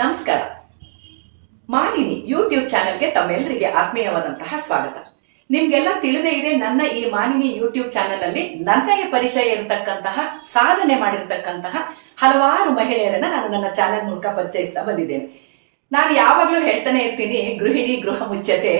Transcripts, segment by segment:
ನಮಸ್ಕಾರ. ಮಾಲಿನಿ ಯೂಟ್ಯೂಬ್ ಚಾನೆಲ್ಗೆ ತಮ್ಮೆಲ್ಲರಿಗೆ ಆತ್ಮೀಯವಾದಂತಹ ಸ್ವಾಗತ. ನಿಮ್ಗೆಲ್ಲ ತಿಳಿದೇ ಇದೆ, ನನ್ನ ಈ ಮಾಲಿನಿ ಯೂಟ್ಯೂಬ್ ಚಾನೆಲ್ ಅಲ್ಲಿ ನನಗೆ ಪರಿಚಯ ಇರತಕ್ಕಂತಹ, ಸಾಧನೆ ಮಾಡಿರ್ತಕ್ಕಂತಹ ಹಲವಾರು ಮಹಿಳೆಯರನ್ನ ನಾನು ನನ್ನ ಚಾನೆಲ್ ಮೂಲಕ ಪರಿಚಯಿಸ್ತಾ ಬಂದಿದ್ದೇನೆ. ನಾನು ಯಾವಾಗ್ಲೂ ಹೇಳ್ತಾನೆ ಇರ್ತೀನಿ, ಗೃಹಿಣಿ ಗೃಹ ಮುಚ್ಚತೆ,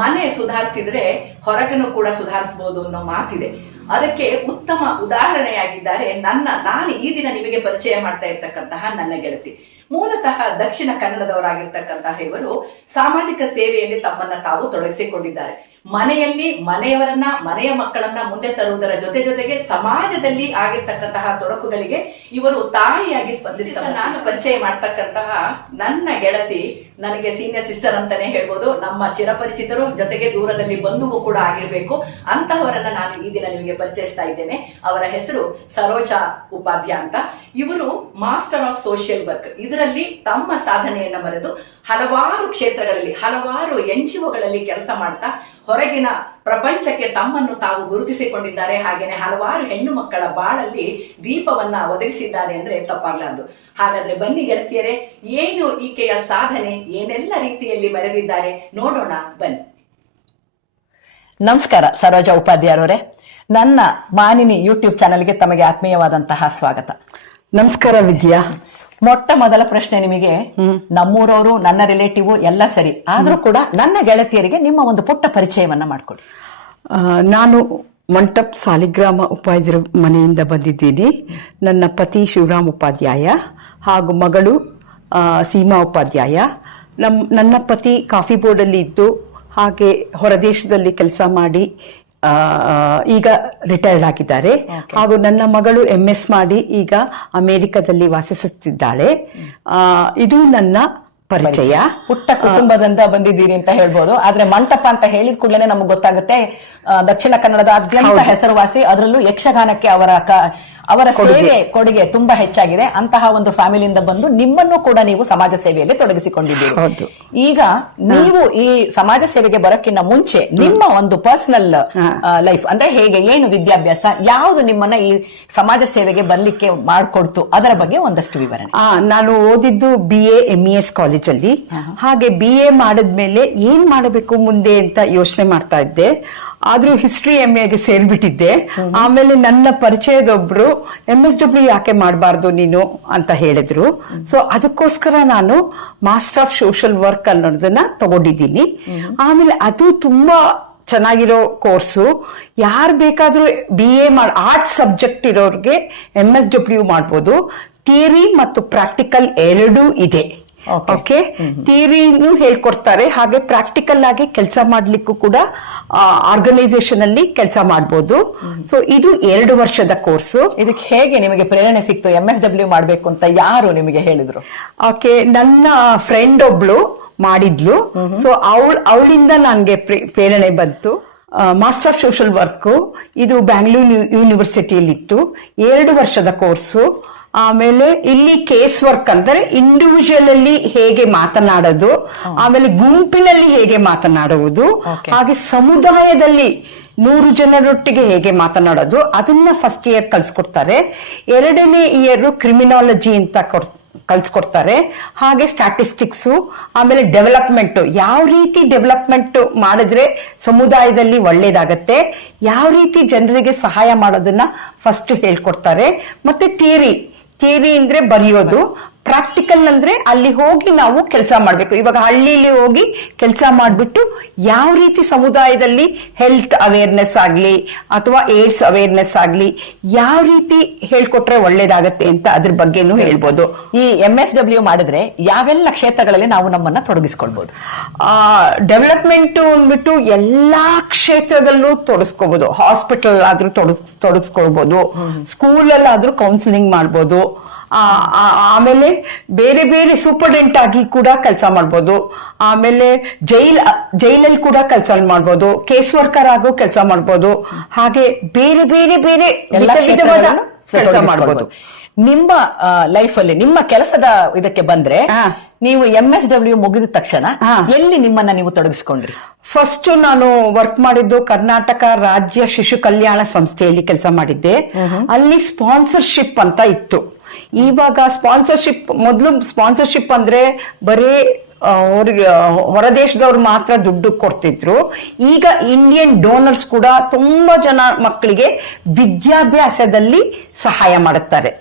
ಮನೆ ಸುಧಾರಿಸಿದ್ರೆ ಹೊರಗನ್ನು ಕೂಡ ಸುಧಾರಿಸಬಹುದು ಅನ್ನೋ ಮಾತಿದೆ. ಅದಕ್ಕೆ ಉತ್ತಮ ಉದಾಹರಣೆಯಾಗಿದ್ದಾರೆ ನಾನು ಈ ದಿನ ನಿಮಗೆ ಪರಿಚಯ ಮಾಡ್ತಾ ಇರ್ತಕ್ಕಂತಹ ನನ್ನ ಗೆಳತಿ. ಮೂಲತಃ ದಕ್ಷಿಣ ಕನ್ನಡದವರಾಗಿರ್ತಕ್ಕಂತಹ ಇವರು ಸಾಮಾಜಿಕ ಸೇವೆಯಲ್ಲಿ ತಮ್ಮನ್ನ ತಾವು ತೊಡಗಿಸಿಕೊಂಡಿದ್ದಾರೆ. ಮನೆಯಲ್ಲಿ ಮನೆಯವರನ್ನ, ಮನೆಯ ಮಕ್ಕಳನ್ನ ಮುಂದೆ ತರುವುದರ ಜೊತೆಗೆ ಸಮಾಜದಲ್ಲಿ ಆಗಿರ್ತಕ್ಕಂತಹ ತೊಡಕುಗಳಿಗೆ ಇವರು ತಾಯಿಯಾಗಿ ಸ್ಪಂದಿಸ್ತಾರೆ. ನಾನು ಪರಿಚಯ ಮಾಡ್ತಕ್ಕಂತಹ ನನ್ನ ಗೆಳತಿ ನನಗೆ ಸೀನಿಯರ್ ಸಿಸ್ಟರ್ ಅಂತಾನೆ ಹೇಳ್ಬೋದು. ನಮ್ಮ ಚಿರಪರಿಚಿತರು, ಜೊತೆಗೆ ದೂರದಲ್ಲಿ ಬಂಧುವು ಕೂಡ ಆಗಿರ್ಬೇಕು. ಅಂತಹವರನ್ನ ನಾನು ಈ ದಿನ ನಿಮಗೆ ಪರಿಚಯಿಸ್ತಾ ಇದ್ದೇನೆ. ಅವರ ಹೆಸರು ಸರೋಜಾ ಉಪಾಧ್ಯಾಯ ಅಂತ. ಇವರು ಮಾಸ್ಟರ್ ಆಫ್ ಸೋಷಿಯಲ್ ವರ್ಕ್, ಇದರಲ್ಲಿ ತಮ್ಮ ಸಾಧನೆಯನ್ನ ಮರೆತು ಹಲವಾರು ಕ್ಷೇತ್ರಗಳಲ್ಲಿ, ಹಲವಾರು NGOಗಳಲ್ಲಿ ಕೆಲಸ ಮಾಡ್ತಾ ಹೊರಗಿನ ಪ್ರಪಂಚಕ್ಕೆ ತಮ್ಮನ್ನು ತಾವು ಗುರುತಿಸಿಕೊಂಡಿದ್ದಾರೆ. ಹಾಗೇನೆ ಹಲವಾರು ಹೆಣ್ಣು ಮಕ್ಕಳ ಬಾಳಲ್ಲಿ ದೀಪವನ್ನ ಒದಗಿಸಿದ್ದಾರೆ ಅಂದ್ರೆ ತಪ್ಪಾಗ್ಲಾರ್ದು. ಹಾಗಾದ್ರೆ ಬನ್ನಿ ಗೆಳತಿಯರೇ, ಏನು ಈಕೆಯ ಸಾಧನೆ, ಏನೆಲ್ಲ ರೀತಿಯಲ್ಲಿ ಮೆರೆದಿದ್ದಾರೆ ನೋಡೋಣ ಬನ್ನಿ. ನಮಸ್ಕಾರ ಸರೋಜಾ ಉಪಾಧ್ಯಾಯರವರೇ, ನನ್ನ ಮಾನಿನಿ ಯೂಟ್ಯೂಬ್ ಚಾನೆಲ್ಗೆ ತಮಗೆ ಆತ್ಮೀಯವಾದಂತಹ ಸ್ವಾಗತ. ನಮಸ್ಕಾರ ವಿದ್ಯಾ. ಮೊಟ್ಟ ಮೊದಲ ಪ್ರಶ್ನೆ ನಿಮಗೆ, ನಮ್ಮೂರವರು, ನನ್ನ ರಿಲೇಟಿವ್ ಎಲ್ಲ ಸರಿ, ಆದ್ರೂ ಕೂಡ ನನ್ನ ಗೆಳತಿಯರಿಗೆ ನಿಮ್ಮ ಒಂದು ಪುಟ್ಟ ಪರಿಚಯವನ್ನ ಮಾಡ್ಕೊಡಿ. ನಾನು ಮಂಟಪ್ ಸಾಲಿಗ್ರಾಮ ಉಪಾಧ್ಯಾಯರ ಮನೆಯಿಂದ ಬಂದಿದ್ದೀನಿ. ನನ್ನ ಪತಿ ಶಿವರಾಮ್ ಉಪಾಧ್ಯಾಯ ಹಾಗೂ ಮಗಳು ಸೀಮಾ ಉಪಾಧ್ಯಾಯ. ನನ್ನ ಪತಿ ಕಾಫಿ ಬೋರ್ಡಲ್ಲಿ ಇದ್ದು ಹಾಗೆ ಹೊರದೇಶದಲ್ಲಿ ಕೆಲಸ ಮಾಡಿ ಈಗ ರಿಟೈರ್ಡ್ ಆಗಿದ್ದಾರೆ. ಹಾಗೂ ನನ್ನ ಮಗಳು MS ಮಾಡಿ ಈಗ ಅಮೆರಿಕದಲ್ಲಿ ವಾಸಿಸುತ್ತಿದ್ದಾಳೆ. ಇದು ನನ್ನ ಪರಿಚಯ. ಪುಟ್ಟ ಕುಟುಂಬದಿಂದ ಬಂದಿದ್ದೀರಿ ಅಂತ ಹೇಳ್ಬೋದು. ಆದ್ರೆ ಮಂಟಪ ಅಂತ ಹೇಳಿದ ಕೂಡಲೇ ನಮ್ಗೆ ಗೊತ್ತಾಗುತ್ತೆ, ದಕ್ಷಿಣ ಕನ್ನಡದ ಅತ್ಯಂತ ಹೆಸರುವಾಸಿ, ಅದರಲ್ಲೂ ಯಕ್ಷಗಾನಕ್ಕೆ ಅವರ ಸೇವೆ ಕೊಡುಗೆ ತುಂಬಾ ಹೆಚ್ಚಾಗಿದೆ. ಅಂತಹ ಒಂದು ಫ್ಯಾಮಿಲಿಯಿಂದ ಬಂದು ನಿಮ್ಮನ್ನು ಕೂಡ ನೀವು ಸಮಾಜ ಸೇವೆಯಲ್ಲಿ ತೊಡಗಿಸಿಕೊಂಡಿದ್ದೀರಿ. ಈಗ ನೀವು ಈ ಸಮಾಜ ಸೇವೆಗೆ ಬರೋಕ್ಕಿಂತ ಮುಂಚೆ ನಿಮ್ಮ ಒಂದು ಪರ್ಸನಲ್ ಲೈಫ್ ಅಂದ್ರೆ ಹೇಗೆ, ಏನು ವಿದ್ಯಾಭ್ಯಾಸ, ಯಾವುದು ನಿಮ್ಮನ್ನ ಈ ಸಮಾಜ ಸೇವೆಗೆ ಬರ್ಲಿಕ್ಕೆ ಮಾಡ್ಕೊಡ್ತು, ಅದರ ಬಗ್ಗೆ ಒಂದಷ್ಟು ವಿವರಣೆ. ನಾನು ಓದಿದ್ದು BA MES ಕಾಲೇಜಲ್ಲಿ. ಹಾಗೆ BA ಮಾಡಿದ್ಮೇಲೆ ಏನ್ ಮಾಡಬೇಕು ಮುಂದೆ ಅಂತ ಯೋಚನೆ ಮಾಡ್ತಾ ಇದ್ದೆ. ಆದ್ರೂ ಹಿಸ್ಟ್ರಿ MAಗೆ ಸೇರ್ಬಿಟ್ಟಿದ್ದೆ. ಆಮೇಲೆ ನನ್ನ ಪರಿಚಯದೊಬ್ರು MSW ಯಾಕೆ ಮಾಡಬಾರ್ದು ನೀನು ಅಂತ ಹೇಳಿದ್ರು. ಸೊ ಅದಕ್ಕೋಸ್ಕರ ನಾನು ಮಾಸ್ಟರ್ ಆಫ್ ಸೋಷಿಯಲ್ ವರ್ಕ್ ಅನ್ನೋದನ್ನ ತಗೊಂಡಿದ್ದೀನಿ. ಆಮೇಲೆ ಅದು ತುಂಬಾ ಚೆನ್ನಾಗಿರೋ ಕೋರ್ಸು. ಯಾರು ಬೇಕಾದ್ರೂ BA ಆರ್ಟ್ಸ್ ಸಬ್ಜೆಕ್ಟ್ ಇರೋರ್ಗೆ MSW ಮಾಡ್ಬೋದು. ಥಿಯರಿ ಮತ್ತು ಪ್ರಾಕ್ಟಿಕಲ್ ಎರಡೂ ಇದೆ. ಓಕೆ, ಥಿಯರಿನೂ ಹೇಳ್ಕೊಡ್ತಾರೆ, ಹಾಗೆ ಪ್ರಾಕ್ಟಿಕಲ್ ಆಗಿ ಕೆಲಸ ಮಾಡ್ಲಿಕ್ಕೂ ಕೂಡ ಆರ್ಗನೈಸೇಷನ್ ಅಲ್ಲಿ ಕೆಲಸ ಮಾಡ್ಬೋದು. ಸೊ ಇದು 2 ವರ್ಷದ ಕೋರ್ಸು. ಇದಕ್ಕೆ ಹೇಗೆ ನಿಮಗೆ ಪ್ರೇರಣೆ ಸಿಕ್ತು, MSW ಮಾಡ್ಬೇಕು ಅಂತ ಯಾರು ನಿಮಗೆ ಹೇಳಿದ್ರು? ಓಕೆ, ನನ್ನ ಫ್ರೆಂಡ್ ಒಬ್ಳು ಮಾಡಿದ್ಲು. ಸೊ ಅವಳಿಂದ ನನ್ಗೆ ಪ್ರೇರಣೆ ಬಂತು. ಮಾಸ್ಟರ್ ಆಫ್ ಸೋಷಿಯಲ್ ವರ್ಕ್ ಇದು ಬ್ಯಾಂಗ್ಳೂರ್ ಯೂನಿವರ್ಸಿಟಿಯಲ್ಲಿ ಇತ್ತು. 2 ವರ್ಷದ ಕೋರ್ಸು. ಆಮೇಲೆ ಇಲ್ಲಿ ಕೇಸ್ ವರ್ಕ್ ಅಂದ್ರೆ ಇಂಡಿವಿಜುವಲ್ ಅಲ್ಲಿ ಹೇಗೆ ಮಾತನಾಡೋದು, ಆಮೇಲೆ ಗುಂಪಿನಲ್ಲಿ ಹೇಗೆ ಮಾತನಾಡುವುದು, ಹಾಗೆ ಸಮುದಾಯದಲ್ಲಿ 100 ಜನರೊಟ್ಟಿಗೆ ಹೇಗೆ ಮಾತನಾಡೋದು, ಅದನ್ನ ಫಸ್ಟ್ ಇಯರ್ ಕಲ್ಸ್ಕೊಡ್ತಾರೆ. 2ನೇ ಇಯರ್ ಕ್ರಿಮಿನಾಲಜಿ ಅಂತ ಕಲ್ಸ್ಕೊಡ್ತಾರೆ. ಹಾಗೆ ಸ್ಟ್ಯಾಟಿಸ್ಟಿಕ್ಸ್, ಆಮೇಲೆ ಡೆವಲಪ್ಮೆಂಟ್, ಯಾವ ರೀತಿ ಡೆವಲಪ್ಮೆಂಟ್ ಮಾಡಿದ್ರೆ ಸಮುದಾಯದಲ್ಲಿ ಒಳ್ಳೇದಾಗತ್ತೆ, ಯಾವ ರೀತಿ ಜನರಿಗೆ ಸಹಾಯ ಮಾಡೋದನ್ನ ಫಸ್ಟ್ ಹೇಳ್ಕೊಡ್ತಾರೆ. ಮತ್ತೆ ಥಿಯರಿ ಅಂದ್ರೆ ಬರೆಯೋದು, ಪ್ರಾಕ್ಟಿಕಲ್ ಅಂದ್ರೆ ಅಲ್ಲಿ ಹೋಗಿ ನಾವು ಕೆಲಸ ಮಾಡ್ಬೇಕು. ಇವಾಗ ಹಳ್ಳಿಲಿ ಹೋಗಿ ಕೆಲಸ ಮಾಡ್ಬಿಟ್ಟು ಯಾವ ರೀತಿ ಸಮುದಾಯದಲ್ಲಿ ಹೆಲ್ತ್ ಅವೇರ್ನೆಸ್ ಆಗ್ಲಿ ಅಥವಾ ಏಡ್ಸ್ ಅವೇರ್ನೆಸ್ ಆಗ್ಲಿ ಯಾವ ರೀತಿ ಹೇಳ್ಕೊಟ್ರೆ ಒಳ್ಳೇದಾಗತ್ತೆ ಅಂತ ಅದ್ರ ಬಗ್ಗೆನೂ ಹೇಳ್ಬೋದು. ಈ MSW ಮಾಡಿದ್ರೆ ಯಾವೆಲ್ಲ ಕ್ಷೇತ್ರಗಳಲ್ಲಿ ನಾವು ನಮ್ಮನ್ನ ತೊಡಗಿಸ್ಕೊಳ್ಬಹುದು? ಡೆವಲಪ್ಮೆಂಟ್ ಅಂದ್ಬಿಟ್ಟು ಎಲ್ಲಾ ಕ್ಷೇತ್ರದಲ್ಲೂ ತೊಡಗಿಸ್ಕೋಬಹುದು. ಹಾಸ್ಪಿಟಲ್ ಆದ್ರೂ ತೊಡಗಿಸ್ಕೊಳ್ಬಹುದು, ಸ್ಕೂಲಲ್ಲಾದ್ರೂ ಕೌನ್ಸಿಲಿಂಗ್ ಮಾಡ್ಬೋದು. ಆಮೇಲೆ ಬೇರೆ ಬೇರೆ ಸೂಪರ್ಡೆಂಟ್ ಆಗಿ ಕೂಡ ಕೆಲಸ ಮಾಡ್ಬೋದು. ಆಮೇಲೆ ಜೈಲಲ್ಲಿ ಕೂಡ ಕೆಲಸ ಮಾಡ್ಬೋದು, ಕೇಸ್ ವರ್ಕರ್ ಆಗೋ ಕೆಲಸ ಮಾಡ್ಬೋದು. ಹಾಗೆ ಬೇರೆ ಬೇರೆ ಬೇರೆ ವಿಧವಾದ ಕೆಲಸ ಮಾಡ್ಬೋದು. ನಿಮ್ಮ ಲೈಫ್ ಅಲ್ಲಿ ನಿಮ್ಮ ಕೆಲಸದ ಇದಕ್ಕೆ ಬಂದ್ರೆ, ನೀವು MSW ಮುಗಿದ ತಕ್ಷಣ ಎಲ್ಲಿ ನಿಮ್ಮನ್ನ ನೀವು ತೊಡಗಿಸ್ಕೊಂಡ್ರಿ? ಫಸ್ಟ್ ನಾನು ವರ್ಕ್ ಮಾಡಿದ್ದು ಕರ್ನಾಟಕ ರಾಜ್ಯ ಶಿಶು ಕಲ್ಯಾಣ ಸಂಸ್ಥೆಯಲ್ಲಿ ಕೆಲಸ ಮಾಡಿದ್ದೆ. ಅಲ್ಲಿ ಸ್ಪಾನ್ಸರ್ಶಿಪ್ ಅಂತ ಇತ್ತು. ಇವಾಗ ಸ್ಪಾನ್ಸರ್ಶಿಪ್, ಮೊದಲು ಸ್ಪಾನ್ಸರ್ಶಿಪ್ ಅಂದ್ರೆ ಬರೀ ಅವ್ರಿಗೆ ಹೊರದೇಶದವ್ರು ಮಾತ್ರ ದುಡ್ಡು ಕೊಡ್ತಿದ್ರು. ಈಗ ಇಂಡಿಯನ್ ಡೋನರ್ಸ್ ಕೂಡ ತುಂಬಾ ಜನ ಮಕ್ಕಳಿಗೆ ವಿದ್ಯಾಭ್ಯಾಸದಲ್ಲಿ ಸಹಾಯ ಮಾಡುತ್ತಾರೆ.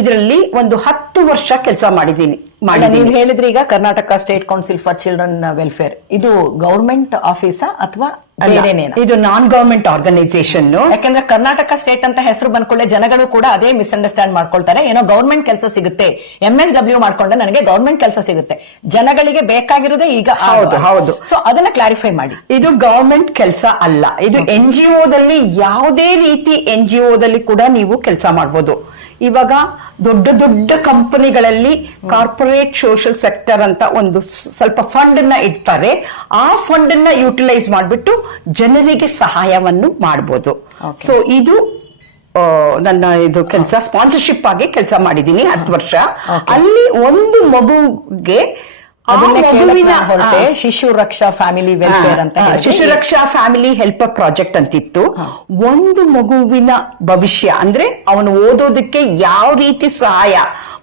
ಇದರಲ್ಲಿ ಒಂದು 10 ವರ್ಷ ಕೆಲಸ ಮಾಡಿದ್ದೀನಿ. ನೀವು ಹೇಳಿದ್ರೆ ಈಗ Karnataka state council for children welfare ಇದು ಗವರ್ಮೆಂಟ್ ಆಫೀಸಾ ಅಥವಾ ಇದು ನಾನ್ ಗವರ್ಮೆಂಟ್ ಆರ್ಗನೈಸೇಷನ್. ಯಾಕಂದ್ರೆ ಕರ್ನಾಟಕ ಸ್ಟೇಟ್ ಅಂತ ಹೆಸರು ಬಂದ್ಕೊಳ್ಳೆ ಜನಗಳು ಕೂಡ ಅದೇ ಮಿಸ್ಅಂಡರ್ಸ್ಟ್ಯಾಂಡ್ ಮಾಡ್ಕೊಳ್ತಾರೆ. ಏನೋ ಗವರ್ಮೆಂಟ್ ಕೆಲಸ ಸಿಗುತ್ತೆ, MSW ಮಾಡ್ಕೊಂಡ್ರೆ ನನಗೆ ಗವರ್ಮೆಂಟ್ ಕೆಲಸ ಸಿಗುತ್ತೆ. ಜನಗಳಿಗೆ ಬೇಕಾಗಿರೋದೇ ಈಗ. ಹೌದು. ಸೊ ಅದನ್ನ ಕ್ಲಾರಿಫೈ ಮಾಡಿ. ಇದು ಗವರ್ಮೆಂಟ್ ಕೆಲಸ ಅಲ್ಲ. ಇದು NGO ದಲ್ಲಿ, ಯಾವುದೇ ರೀತಿ NGO ದಲ್ಲಿ ಕೂಡ ನೀವು ಕೆಲಸ ಮಾಡಬಹುದು. ಇವಾಗ ದೊಡ್ಡ ದೊಡ್ಡ ಕಂಪನಿಗಳಲ್ಲಿ ಕಾರ್ಪೊರೇಟ್ ಸೋಷಿಯಲ್ ಸೆಕ್ಟರ್ ಅಂತ ಒಂದು ಸ್ವಲ್ಪ ಫಂಡ್ ನ ಇಡ್ತಾರೆ. ಆ ಫಂಡ್ ನ ಯುಟಿಲೈಸ್ ಮಾಡಿಬಿಟ್ಟು ಜನರಿಗೆ ಸಹಾಯವನ್ನು ಮಾಡಬಹುದು. ಸೊ ಇದು ನನ್ನ ಇದು ಕೆಲಸ ಸ್ಪಾನ್ಸರ್ಶಿಪ್ ಆಗಿ ಕೆಲಸ ಮಾಡಿದ್ದೀನಿ 10 ವರ್ಷ. ಅಲ್ಲಿ ಒಂದು ಮಗುಗೆ ಶಿಶು ರಕ್ಷಾ ಫ್ಯಾಮಿಲಿ ವೆಲ್ಫೇರ್ ಅಂತ, ಶಿಶು ರಕ್ಷಾ ಫ್ಯಾಮಿಲಿ ಹೆಲ್ಪರ್ ಪ್ರಾಜೆಕ್ಟ್ ಅಂತಿತ್ತು. ಒಂದು ಮಗುವಿನ ಭವಿಷ್ಯ ಅಂದ್ರೆ ಅವನು ಓದೋದಕ್ಕೆ ಯಾವ ರೀತಿ ಸಹಾಯ,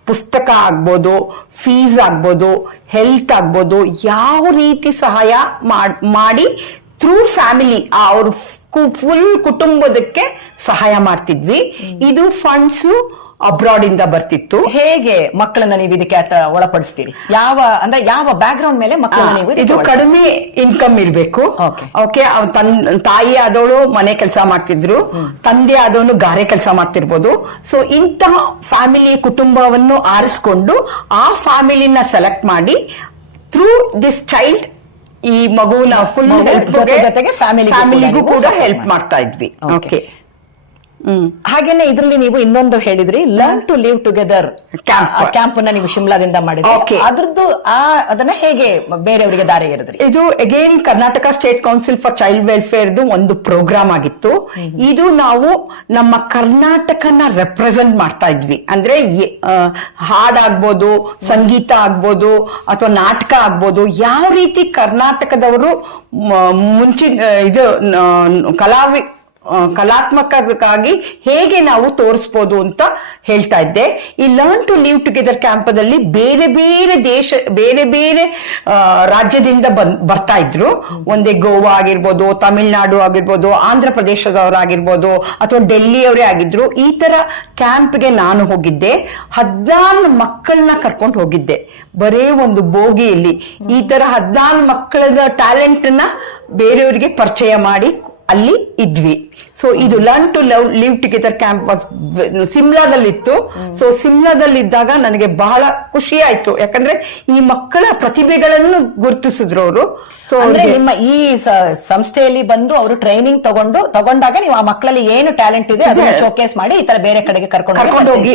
ಪುಸ್ತಕ ಆಗ್ಬೋದು, ಫೀಸ್ ಆಗ್ಬೋದು, ಹೆಲ್ತ್ ಆಗ್ಬೋದು, ಯಾವ ರೀತಿ ಸಹಾಯ ಮಾಡಿ ಥ್ರೂ ಫ್ಯಾಮಿಲಿ ಅವ್ರ ಫುಲ್ ಕುಟುಂಬದಕ್ಕೆ ಸಹಾಯ ಮಾಡ್ತಿದ್ವಿ. ಇದು ಫಂಡ್ಸ್ ಅಬ್ರಾಡ್ ಇಂದ ಬರ್ತಿತ್ತು. ಹೇಗೆ ಮಕ್ಕಳನ್ನ ನೀವು ಇದಕ್ಕೆ ಒಳಪಡಿಸ್ತೀರಿ? ಯಾವ ಬ್ಯಾಕ್ ಗ್ರೌಂಡ್ ಮೇಲೆ ಮಕ್ಕಳನ್ನ ನೀವು? ಇದು ಕಡಿಮೆ ಇನ್ಕಮ್ ಇರ್ಬೇಕು. ಓಕೆ, ತಾಯಿ ಆದವಳು ಮನೆ ಕೆಲಸ ಮಾಡ್ತಿದ್ರು, ತಂದೆ ಆದವನು ಗಾರೆ ಕೆಲಸ ಮಾಡ್ತಿರ್ಬೋದು. ಸೊ ಇಂತಹ ಫ್ಯಾಮಿಲಿ ಕುಟುಂಬವನ್ನು ಆರಿಸ್ಕೊಂಡು ಆ ಫ್ಯಾಮಿಲಿನ ಸೆಲೆಕ್ಟ್ ಮಾಡಿ ಥ್ರೂ ದಿಸ್ ಚೈಲ್ಡ್ ಈ ಮಗುವಿನ ಫುಲ್ ಹೆಲ್ಪ್ ಜೊತೆಗೆ ಫ್ಯಾಮಿಲಿಗೂ ಕೂಡ ಹೆಲ್ಪ್ ಮಾಡ್ತಾ ಇದ್ವಿ. ಓಕೆ, ಹಾಗೇನೆ ಇದರಲ್ಲಿ ನೀವು ಇನ್ನೊಂದು ಹೇಳಿದ್ರಿ, learn to live together camp ಅನ್ನ ನೀವು ಶಿಮ್ಲಾದಿಂದ ಮಾಡಿದ್ರಿ. ಅದ್ರದ್ದು ಅದನ್ನ ಹೇಗೆ ಬೇರೆಯವರಿಗೆ ದಾರಿ ಎರೆದ್ರಿ? ಇದು again Karnataka state council for child welfare ಒಂದು ಪ್ರೋಗ್ರಾಮ್ ಆಗಿತ್ತು. ಇದು ನಾವು ನಮ್ಮ ಕರ್ನಾಟಕನ ರೆಪ್ರೆಸೆಂಟ್ ಮಾಡ್ತಾ ಇದ್ವಿ. ಅಂದ್ರೆ ಹಾಡಾಗ್ಬೋದು, ಸಂಗೀತ ಆಗ್ಬೋದು, ಅಥವಾ ನಾಟಕ ಆಗ್ಬೋದು, ಯಾವ ರೀತಿ ಕರ್ನಾಟಕದವರು ಇದು ಕಲಾತ್ಮಕವಾಗಿ ಹೇಗೆ ನಾವು ತೋರಿಸಬಹುದು ಅಂತ ಹೇಳ್ತಾ ಇದ್ದೆ. ಈ ಲರ್ನ್ ಟು ಲಿವ್ ಟುಗೆದರ್ ಕ್ಯಾಂಪದಲ್ಲಿ ಬೇರೆ ಬೇರೆ ರಾಜ್ಯದಿಂದ ಬರ್ತಾ ಇದ್ರು. ಒಂದೇ ಗೋವಾ ಆಗಿರ್ಬೋದು, ತಮಿಳ್ನಾಡು ಆಗಿರ್ಬೋದು, ಆಂಧ್ರ ಪ್ರದೇಶದವರಾಗಿರ್ಬೋದು, ಅಥವಾ ಡೆಲ್ಲಿಯವರೇ ಆಗಿದ್ರು. ಈ ತರ ಕ್ಯಾಂಪ್ಗೆ ನಾನು ಹೋಗಿದ್ದೆ. 14 ಮಕ್ಕಳನ್ನ ಕರ್ಕೊಂಡು ಹೋಗಿದ್ದೆ. ಬರೇ ಒಂದು ಬೋಗಿಯಲ್ಲಿ ಈ ತರ 14 ಮಕ್ಕಳ ಟ್ಯಾಲೆಂಟ್ ನ ಬೇರೆಯವರಿಗೆ ಪರಿಚಯ ಮಾಡಿ ಅಲ್ಲಿ ಇದ್ವಿ. ಸೊ ಇದು learn to live together camp ಸಿಮ್ಲಾದಲ್ಲಿತ್ತು. ಸೊ ಸಿಮ್ಲಾದಲ್ಲಿದ್ದಾಗ ನನಗೆ ಬಹಳ ಖುಷಿ ಆಯ್ತು. ಯಾಕಂದ್ರೆ ಈ ಮಕ್ಕಳ ಪ್ರತಿಭೆಗಳನ್ನು ಗುರುತಿಸಿದ್ರು ಅವರು. ಸೊ ನಿಮ್ಮ ಈ ಸಂಸ್ಥೆಯಲ್ಲಿ ಬಂದು ಅವರು ಟ್ರೈನಿಂಗ್ ತಗೊಂಡಾಗ ನೀವು ಆ ಮಕ್ಕಳಲ್ಲಿ ಏನು ಟ್ಯಾಲೆಂಟ್ ಇದೆ ಅದನ್ನ ಶೋಕೇಸ್ ಮಾಡಿ ಈ ತರ ಬೇರೆ ಕಡೆಗೆ ಕರ್ಕೊಂಡು ಹೋಗಿ.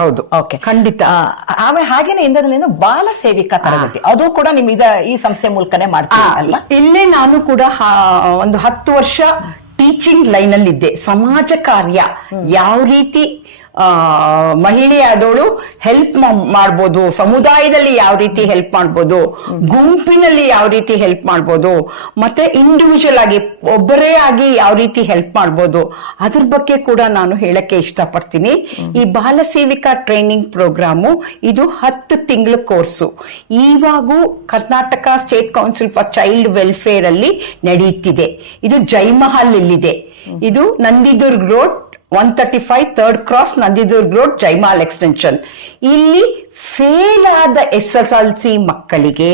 ಹೌದು, ಓಕೆ, ಖಂಡಿತ. ಆಮೇಲೆ ಹಾಗೇನೆ ಇಂದಲಿಂದ ಬಾಲ ಸೇವಿಕಾ ತರಗತಿ ಅದು ಕೂಡ ನಿಮ್ ಈ ಸಂಸ್ಥೆ ಮೂಲಕನೇ ಮಾಡ್ತೀವಿ ಅಲ್ವಾ? ಇಲ್ಲೇ ನಾನು ಕೂಡ ಒಂದು 10 ವರ್ಷ ಟೀಚಿಂಗ್ ಲೈನ್ ಅಲ್ಲಿ ಇದ್ದೆ. ಸಮಾಜ ಕಾರ್ಯ ಯಾವ ರೀತಿ ಮಹಿಳೆಯಾದವಳು ಹೆಲ್ಪ್ ಮಾಡ್ಬೋದು, ಸಮುದಾಯದಲ್ಲಿ ಯಾವ ರೀತಿ ಹೆಲ್ಪ್ ಮಾಡ್ಬೋದು, ಗುಂಪಿನಲ್ಲಿ ಯಾವ ರೀತಿ ಹೆಲ್ಪ್ ಮಾಡ್ಬೋದು, ಮತ್ತೆ ಇಂಡಿವಿಜುವಲ್ ಆಗಿ ಒಬ್ಬರೇ ಆಗಿ ಯಾವ ರೀತಿ ಹೆಲ್ಪ್ ಮಾಡ್ಬೋದು, ಅದ್ರ ಬಗ್ಗೆ ಕೂಡ ನಾನು ಹೇಳಕ್ಕೆ ಇಷ್ಟಪಡ್ತೀನಿ. ಈ ಬಾಲ ಸೇವಿಕಾ ಟ್ರೈನಿಂಗ್ ಪ್ರೋಗ್ರಾಮು ಇದು 10 ತಿಂಗಳ ಕೋರ್ಸು. ಇವಾಗೂ Karnataka state council for child welfare ಅಲ್ಲಿ ನಡೆಯುತ್ತಿದೆ. ಇದು ಜೈಮಹಲ್ ಇಲ್ಲಿದೆ. ಇದು Nandidurg road 135 3rd cross, Nandidurg road, Jaimahal extension. ಇಲ್ಲಿ ಫೇಲ್ ಆದ SSLC ಮಕ್ಕಳಿಗೆ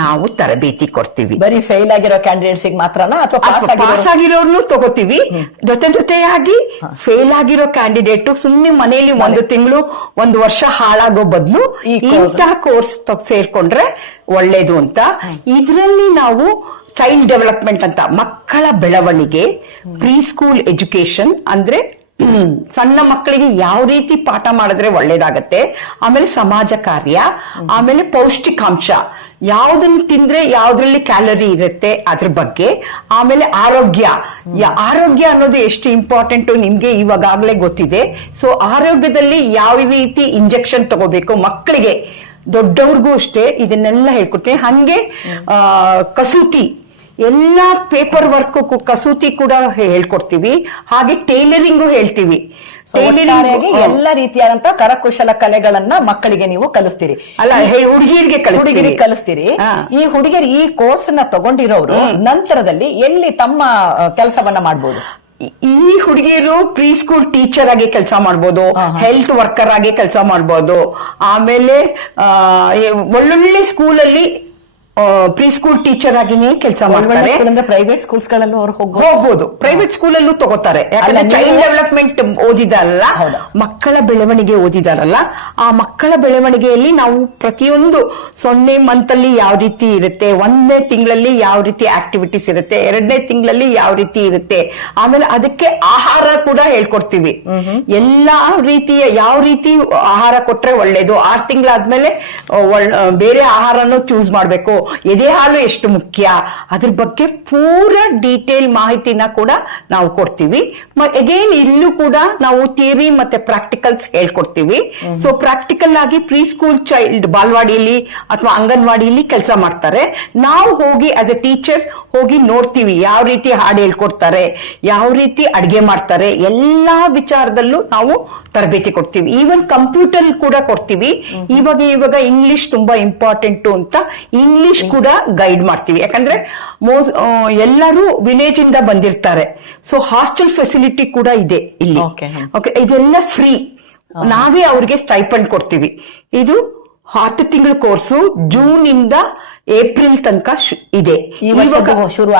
ನಾವು ತರಬೇತಿ ಕೊಡ್ತೀವಿ. ಬರೀ ಫೇಲ್ ಆಗಿರೋ ಕ್ಯಾಂಡಿಡೇಟ್ಸ್ ಮಾತ್ರನಾ ಅಥವಾ ಪಾಸ್ ಆಗಿರೋರ್ನು ತಗೋತೀವಿ? ಜೊತೆಯಾಗಿ ಫೇಲ್ ಆಗಿರೋ ಕ್ಯಾಂಡಿಡೇಟ್ ಸುಮ್ಮನೆ ಮನೆಯಲ್ಲಿ 1 ತಿಂಗಳು 1 ವರ್ಷ ಹಾಳಾಗೋ ಬದಲು ಇಂತಹ ಕೋರ್ಸ್ ಸೇರ್ಕೊಂಡ್ರೆ ಒಳ್ಳೇದು ಅಂತ. ಇದರಲ್ಲಿ ನಾವು ಚೈಲ್ಡ್ ಡೆವಲಪ್ಮೆಂಟ್ ಅಂತ, ಮಕ್ಕಳ ಬೆಳವಣಿಗೆ, ಪ್ರೀ ಸ್ಕೂಲ್ ಎಜುಕೇಶನ್ ಅಂದ್ರೆ ಸಣ್ಣ ಮಕ್ಕಳಿಗೆ ಯಾವ ರೀತಿ ಪಾಠ ಮಾಡಿದ್ರೆ ಒಳ್ಳೇದಾಗತ್ತೆ, ಆಮೇಲೆ ಸಮಾಜ ಕಾರ್ಯ, ಆಮೇಲೆ ಪೌಷ್ಟಿಕಾಂಶ, ಯಾವ್ದನ್ನ ತಿಂದ್ರೆ ಯಾವ್ದ್ರಲ್ಲಿ ಕ್ಯಾಲರಿ ಇರುತ್ತೆ ಅದ್ರ ಬಗ್ಗೆ, ಆಮೇಲೆ ಆರೋಗ್ಯ ಅನ್ನೋದು ಎಷ್ಟು ಇಂಪಾರ್ಟೆಂಟ್ ನಿಮ್ಗೆ ಇವಾಗಲೇ ಗೊತ್ತಿದೆ. ಸೊ ಆರೋಗ್ಯದಲ್ಲಿ ಯಾವ ರೀತಿ ಇಂಜೆಕ್ಷನ್ ತಗೋಬೇಕು ಮಕ್ಕಳಿಗೆ, ದೊಡ್ಡವ್ರಿಗೂ ಅಷ್ಟೇ ಇದನ್ನೆಲ್ಲ ಹೇಳ್ಕೊಡ್ತೀನಿ. ಹಂಗೆ ಕಸೂತಿ ಎಲ್ಲ ಪೇಪರ್ ವರ್ಕ್ ಕಸೂತಿ ಕೂಡ ಹೇಳ್ಕೊಡ್ತೀವಿ. ಹಾಗೆ ಟೈಲರಿಂಗು ಹೇಳ್ತೀವಿ. ಒಟ್ಟಾರೆಯಾಗಿ ಎಲ್ಲ ರೀತಿಯಾದಂತಹ ಕರಕುಶಲ ಕಲೆಗಳನ್ನ ಮಕ್ಕಳಿಗೆ ನೀವು ಕಲಿಸ್ತೀರಿ, ಅಲ್ಲ ಹುಡುಗಿರಿಗೆ ಕಲಿಸ್ತೀರಿ. ಈ ಹುಡುಗಿಯರು ಈ ಕೋರ್ಸ್ ನ ತಗೊಂಡಿರೋರು ನಂತರದಲ್ಲಿ ಎಲ್ಲಿ ತಮ್ಮ ಕೆಲಸವನ್ನ ಮಾಡ್ಬೋದು? ಈ ಹುಡುಗಿಯರು ಪ್ರೀ ಸ್ಕೂಲ್ ಟೀಚರ್ ಆಗಿ ಕೆಲಸ ಮಾಡ್ಬೋದು, ಹೆಲ್ತ್ ವರ್ಕರ್ ಆಗಿ ಕೆಲಸ ಮಾಡ್ಬೋದು, ಆಮೇಲೆ ಒಳ್ಳೊಳ್ಳೆ ಸ್ಕೂಲಲ್ಲಿ ಪ್ರೀ ಸ್ಕೂಲ್ ಟೀಚರ್ ಆಗಿನೇ ಕೆಲಸ ಮಾಡ್ತಾರೆ. ಪ್ರೈವೇಟ್ ಸ್ಕೂಲ್ಸ್ ಗಳಲ್ಲೂ ಅವ್ರು ಹೋಗ್ಬೋದು, ಪ್ರೈವೇಟ್ ಸ್ಕೂಲಲ್ಲೂ ತಗೋತಾರೆ. ಯಾಕಂದ್ರೆ ಚೈಲ್ಡ್ ಡೆವಲಪ್ಮೆಂಟ್ ಓದಿದಾರಲ್ಲ, ಮಕ್ಕಳ ಬೆಳವಣಿಗೆ ಓದಿದಾರಲ್ಲ, ಆ ಮಕ್ಕಳ ಬೆಳವಣಿಗೆಯಲ್ಲಿ ನಾವು ಪ್ರತಿಯೊಂದು 0 ಮಂತ್ ಅಲ್ಲಿ ಯಾವ ರೀತಿ ಇರುತ್ತೆ, 1ನೇ ತಿಂಗಳಲ್ಲಿ ಯಾವ ರೀತಿ ಆಕ್ಟಿವಿಟೀಸ್ ಇರುತ್ತೆ, 2ನೇ ತಿಂಗಳಲ್ಲಿ ಯಾವ ರೀತಿ ಇರುತ್ತೆ, ಆಮೇಲೆ ಅದಕ್ಕೆ ಆಹಾರ ಕೂಡ ಹೇಳ್ಕೊಡ್ತೀವಿ. ಎಲ್ಲಾ ರೀತಿಯ ಯಾವ ರೀತಿ ಆಹಾರ ಕೊಟ್ರೆ ಒಳ್ಳೇದು, 6 ತಿಂಗಳಾದ್ಮೇಲೆ ಬೇರೆ ಆಹಾರನು ಚೂಸ್ ಮಾಡ್ಬೇಕು, ಎದೆ ಹಾಲು ಎಷ್ಟು ಮುಖ್ಯ, ಅದ್ರ ಬಗ್ಗೆ ಪೂರಾ ಡೀಟೇಲ್ ಮಾಹಿತಿನ ಕೂಡ ನಾವು ಕೊಡ್ತೀವಿ. ಅಗೇನ್ ಇಲ್ಲೂ ಕೂಡ ನಾವು ಥಿಯರಿ ಮತ್ತೆ ಪ್ರಾಕ್ಟಿಕಲ್ಸ್ ಹೇಳ್ಕೊಡ್ತೀವಿ. ಸೊ ಪ್ರಾಕ್ಟಿಕಲ್ ಆಗಿ ಪ್ರೀ ಸ್ಕೂಲ್ ಚೈಲ್ಡ್ ಬಾಲ್ವಾಡಿಯಲ್ಲಿ ಅಥವಾ ಅಂಗನವಾಡಿಯಲ್ಲಿ ಕೆಲಸ ಮಾಡ್ತಾರೆ. ನಾವು ಹೋಗಿ ಆಸ್ ಎ ಟೀಚರ್ ಹೋಗಿ ನೋಡ್ತೀವಿ ಯಾವ ರೀತಿ ಹಾಡು ಹೇಳ್ಕೊಡ್ತಾರೆ, ಯಾವ ರೀತಿ ಅಡ್ಗೆ ಮಾಡ್ತಾರೆ, ಎಲ್ಲಾ ವಿಚಾರದಲ್ಲೂ ನಾವು ತರಬೇತಿ ಕೊಡ್ತೀವಿ. ಈವನ್ ಕಂಪ್ಯೂಟರ್ ಕೂಡ ಕೊಡ್ತೀವಿ. ಇವಾಗ ಇಂಗ್ಲಿಷ್ ತುಂಬಾ ಇಂಪಾರ್ಟೆಂಟ್ ಅಂತ ಇಂಗ್ಲಿಷ್ ಕೂಡ ಗೈಡ್ ಮಾಡ್ತೀವಿ. ಯಾಕಂದ್ರೆ ಎಲ್ಲರೂ ವಿಲೇಜ್ ಇಂದ ಬಂದಿರ್ತಾರೆ. ಸೊ ಹಾಸ್ಟೆಲ್ ಫೆಸಿಲಿಟಿ ಕೂಡ ಇದೆ ಇಲ್ಲಿ. ಇದೆಲ್ಲ ಫ್ರೀ, ನಾವೇ ಅವ್ರಿಗೆ ಸ್ಟೈಪಂಡ್ ಕೊಡ್ತೀವಿ. ಇದು 10 ತಿಂಗಳ ಕೋರ್ಸು, ಜೂನ್ ಇಂದ ಏಪ್ರಿಲ್ ತನಕ ಇದೆ. ಇವಾಗ ಶುರು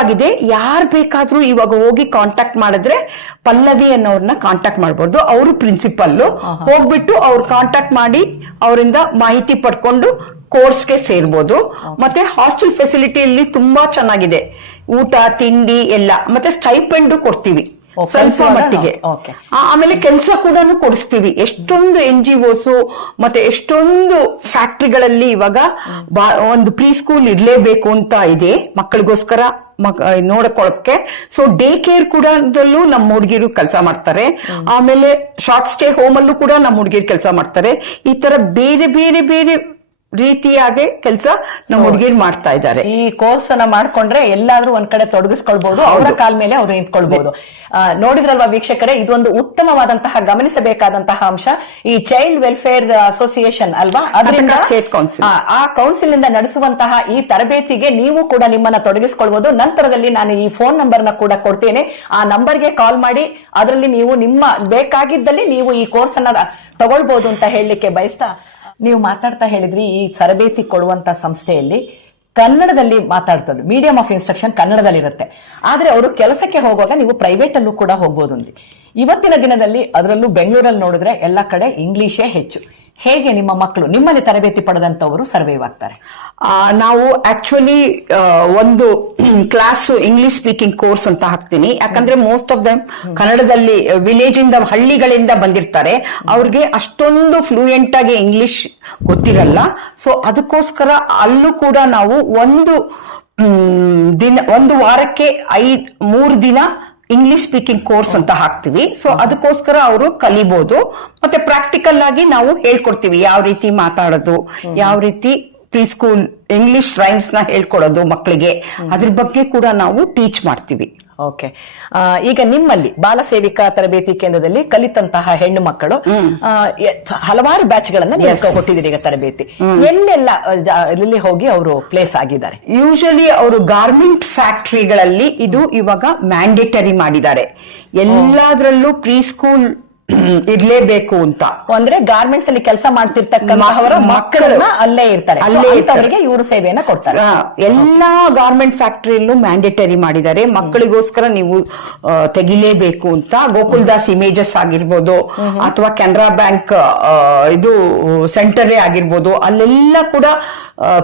ಆಗಿದೆ. ಯಾರ್ ಬೇಕಾದ್ರೂ ಇವಾಗ ಹೋಗಿ ಕಾಂಟ್ಯಾಕ್ಟ್ ಮಾಡಿದ್ರೆ ಪಲ್ಲವಿ ಅನ್ನೋರ್ನ ಕಾಂಟ್ಯಾಕ್ಟ್ ಮಾಡಬಹುದು. ಅವರು ಪ್ರಿನ್ಸಿಪಲ್, ಹೋಗ್ಬಿಟ್ಟು ಅವ್ರು ಕಾಂಟ್ಯಾಕ್ಟ್ ಮಾಡಿ ಅವರಿಂದ ಮಾಹಿತಿ ಪಡ್ಕೊಂಡು ಕೋರ್ಸ್ಗೆ ಸೇರ್ಬೋದು. ಮತ್ತೆ ಹಾಸ್ಟೆಲ್ ಫೆಸಿಲಿಟಿಯಲ್ಲಿ ತುಂಬಾ ಚೆನ್ನಾಗಿದೆ, ಊಟ ತಿಂಡಿ ಎಲ್ಲ, ಮತ್ತೆ ಸ್ಟೈಪೆಂಡ್ ಕೊಡ್ತೀವಿ ಸ್ವಲ್ಪ ಮಟ್ಟಿಗೆ. ಆಮೇಲೆ ಕೆಲಸ ಕೂಡ ಕೊಡಿಸ್ತೀವಿ. ಎಷ್ಟೊಂದು NGOs ಮತ್ತೆ ಎಷ್ಟೊಂದು ಫ್ಯಾಕ್ಟ್ರಿಗಳಲ್ಲಿ ಇವಾಗ ಒಂದು ಪ್ರೀ ಸ್ಕೂಲ್ ಇರ್ಲೇಬೇಕು ಅಂತ ಇದೆ ಮಕ್ಕಳಿಗೋಸ್ಕರ ನೋಡ್ಕೊಳಕ್ಕೆ. ಸೊ ಡೇ ಕೇರ್ ಕೂಡ ನಮ್ಮ ಹುಡುಗಿರು ಕೆಲಸ ಮಾಡ್ತಾರೆ. ಆಮೇಲೆ ಶಾರ್ಟ್ ಸ್ಟೇ ಹೋಮ್ ಅಲ್ಲೂ ಕೂಡ ನಮ್ಮ ಹುಡುಗಿರು ಕೆಲಸ ಮಾಡ್ತಾರೆ. ಈ ತರ ಬೇರೆ ಬೇರೆ ಬೇರೆ ರೀತಿಯಾಗಿ ಕೆಲಸ ನಮ್ಮ ಹುಡುಗಿರು ಮಾಡ್ತಾ ಇದ್ದಾರೆ. ಈ ಕೋರ್ಸ್ ಅನ್ನ ಮಾಡ್ಕೊಂಡ್ರೆ ಎಲ್ಲಾದ್ರೂ ಒಂದ್ ಕಡೆ ತೊಡಗಿಸ್ಕೊಳ್ಬಹುದು, ಅವರ ಕಾಲ ಮೇಲೆ ಅವ್ರು ನಿಂತ್ಕೊಳ್ಬಹುದು. ನೋಡಿದ್ರಲ್ವಾ ವೀಕ್ಷಕರೇ, ಇದೊಂದು ಉತ್ತಮವಾದಂತಹ ಗಮನಿಸಬೇಕಾದಂತಹ ಅಂಶ. ಈ ಚೈಲ್ಡ್ ವೆಲ್ಫೇರ್ ಅಸೋಸಿಯೇಷನ್ ಅಲ್ವಾ, ಅದರಿಂದ ಸ್ಟೇಟ್ ಕೌನ್ಸಿಲ್, ಆ ಕೌನ್ಸಿಲ್ ಇಂದ ನಡೆಸುವಂತಹ ಈ ತರಬೇತಿಗೆ ನೀವು ಕೂಡ ನಿಮ್ಮನ್ನ ತೊಡಗಿಸಿಕೊಳ್ಬಹುದು. ನಂತರದಲ್ಲಿ ನಾನು ಈ ಫೋನ್ ನಂಬರ್ ನ ಕೂಡ ಕೊಡ್ತೇನೆ. ಆ ನಂಬರ್ಗೆ ಕಾಲ್ ಮಾಡಿ ಅದರಲ್ಲಿ ನೀವು ನಿಮ್ಮ ಬೇಕಾಗಿದ್ದಲ್ಲಿ ನೀವು ಈ ಕೋರ್ಸ್ ಅನ್ನ ತಗೊಳ್ಬಹುದು ಅಂತ ಹೇಳಲಿಕ್ಕೆ ಬಯಸ್ತಾ, ನೀವು ಮಾತಾಡ್ತಾ ಹೇಳಿದ್ರಿ ಈ ತರಬೇತಿ ಕೊಡುವಂತ ಸಂಸ್ಥೆಯಲ್ಲಿ ಕನ್ನಡದಲ್ಲಿ ಮಾತಾಡ್ತದೆ, ಮೀಡಿಯಂ ಆಫ್ ಇನ್ಸ್ಟ್ರಕ್ಷನ್ ಕನ್ನಡದಲ್ಲಿರುತ್ತೆ. ಆದ್ರೆ ಅವರು ಕೆಲಸಕ್ಕೆ ಹೋಗುವಾಗ ನೀವು ಪ್ರೈವೇಟ್ ಅಲ್ಲೂ ಕೂಡ ಹೋಗ್ಬೋದು ಅಂದ್ರಿ. ಇವತ್ತಿನ ದಿನದಲ್ಲಿ ಅದರಲ್ಲೂ ಬೆಂಗಳೂರಲ್ಲಿ ನೋಡಿದ್ರೆ ಎಲ್ಲ ಕಡೆ ಇಂಗ್ಲಿಷೇ ಹೆಚ್ಚು. ಹೇಗೆ ನಿಮ್ಮ ಮಕ್ಕಳು ನಿಮ್ಮಲ್ಲಿ ತರಬೇತಿ ಪಡೆದಂತವರು ಸರ್ವೈವ್ ಆಗ್ತಾರೆ? ನಾವು ಆಕ್ಚುಲಿ ಒಂದು ಕ್ಲಾಸ್ ಇಂಗ್ಲಿಷ್ ಸ್ಪೀಕಿಂಗ್ ಕೋರ್ಸ್ ಅಂತ ಹಾಕ್ತೀನಿ. ಯಾಕಂದ್ರೆ ಮೋಸ್ಟ್ ಆಫ್ ದಮ್ ಕನ್ನಡದಲ್ಲಿ ವಿಲೇಜ್ ಇಂದ ಹಳ್ಳಿಗಳಿಂದ ಬಂದಿರ್ತಾರೆ. ಅವ್ರಿಗೆ ಅಷ್ಟೊಂದು ಫ್ಲೂಯೆಂಟ್ ಆಗಿ ಇಂಗ್ಲಿಷ್ ಗೊತ್ತಿರಲ್ಲ. ಸೊ ಅದಕ್ಕೋಸ್ಕರ ಅಲ್ಲೂ ಕೂಡ ನಾವು ಒಂದು ವಾರಕ್ಕೆ 3 ದಿನ ಇಂಗ್ಲಿಷ್ ಸ್ಪೀಕಿಂಗ್ ಕೋರ್ಸ್ ಅಂತ ಹಾಕ್ತಿವಿ. ಸೊ ಅದಕ್ಕೋಸ್ಕರ ಅವರು ಕಲಿಬಹುದು. ಮತ್ತೆ ಪ್ರಾಕ್ಟಿಕಲ್ ಆಗಿ ನಾವು ಹೇಳ್ಕೊಡ್ತೀವಿ ಯಾವ ರೀತಿ ಮಾತಾಡೋದು, ಯಾವ ರೀತಿ ಪ್ರೀ ಸ್ಕೂಲ್ ಇಂಗ್ಲಿಷ್ ರೈಮ್ಸ್ ನ ಹೇಳ್ಕೊಡೋದು ಮಕ್ಕಳಿಗೆ, ಅದ್ರ ಬಗ್ಗೆ ಕೂಡ ನಾವು ಟೀಚ್ ಮಾಡ್ತೀವಿ. ಓಕೆ, ಈಗ ನಿಮ್ಮಲ್ಲಿ ಬಾಲ ಸೇವಿಕಾ ತರಬೇತಿ ಕೇಂದ್ರದಲ್ಲಿ ಕಲಿತಂತಹ ಹೆಣ್ಣು ಮಕ್ಕಳು ಹಲವಾರು ಬ್ಯಾಚ್ ಗಳನ್ನ ನೀವು ಕೊಟ್ಟಿದ್ದೀರಿ. ಈಗ ತರಬೇತಿ ಎಲ್ಲೆಲ್ಲ ಹೋಗಿ ಅವರು ಪ್ಲೇಸ್ ಆಗಿದ್ದಾರೆ? ಯೂಶಲಿ ಅವರು ಗಾರ್ಮೆಂಟ್ ಫ್ಯಾಕ್ಟರಿಗಳಲ್ಲಿ ಇದು ಇವಾಗ ಮ್ಯಾಂಡೇಟರಿ ಮಾಡಿದ್ದಾರೆ. ಎಲ್ಲಾದ್ರಲ್ಲೂ ಪ್ರೀ ಸ್ಕೂಲ್ ಇರ್ಲೇಬೇಕು ಅಂತ. ಅಂದ್ರೆ ಗಾರ್ಮೆಂಟ್ಸ್ ಅಲ್ಲಿ ಕೆಲಸ ಮಾಡ್ತಿರ್ತಕ್ಕಂಥವರ ಮಕ್ಕಳನ್ನ ಅಲ್ಲೇ ಇರ್ತಾರೆ, ಅವರಿಗೆ ಇವರು ಸೇವೆಯನ್ನ ಕೊಡ್ತಾರೆ. ಎಲ್ಲಾ ಗಾರ್ಮೆಂಟ್ ಫ್ಯಾಕ್ಟರಿಯಲ್ಲೂ ಮ್ಯಾಂಡೇಟರಿ ಮಾಡಿದ್ದಾರೆ. ಮಕ್ಕಳಿಗೋಸ್ಕರ ನೀವು ತೆಗಿಲೇಬೇಕು ಅಂತ. ಗೋಕುಲ್ದಾಸ್ ಇಮೇಜಸ್ ಆಗಿರ್ಬೋದು ಅಥವಾ ಕೆನರಾ ಬ್ಯಾಂಕ್ ಇದು ಸೆಂಟರೇ ಆಗಿರ್ಬೋದು, ಅಲ್ಲೆಲ್ಲ ಕೂಡ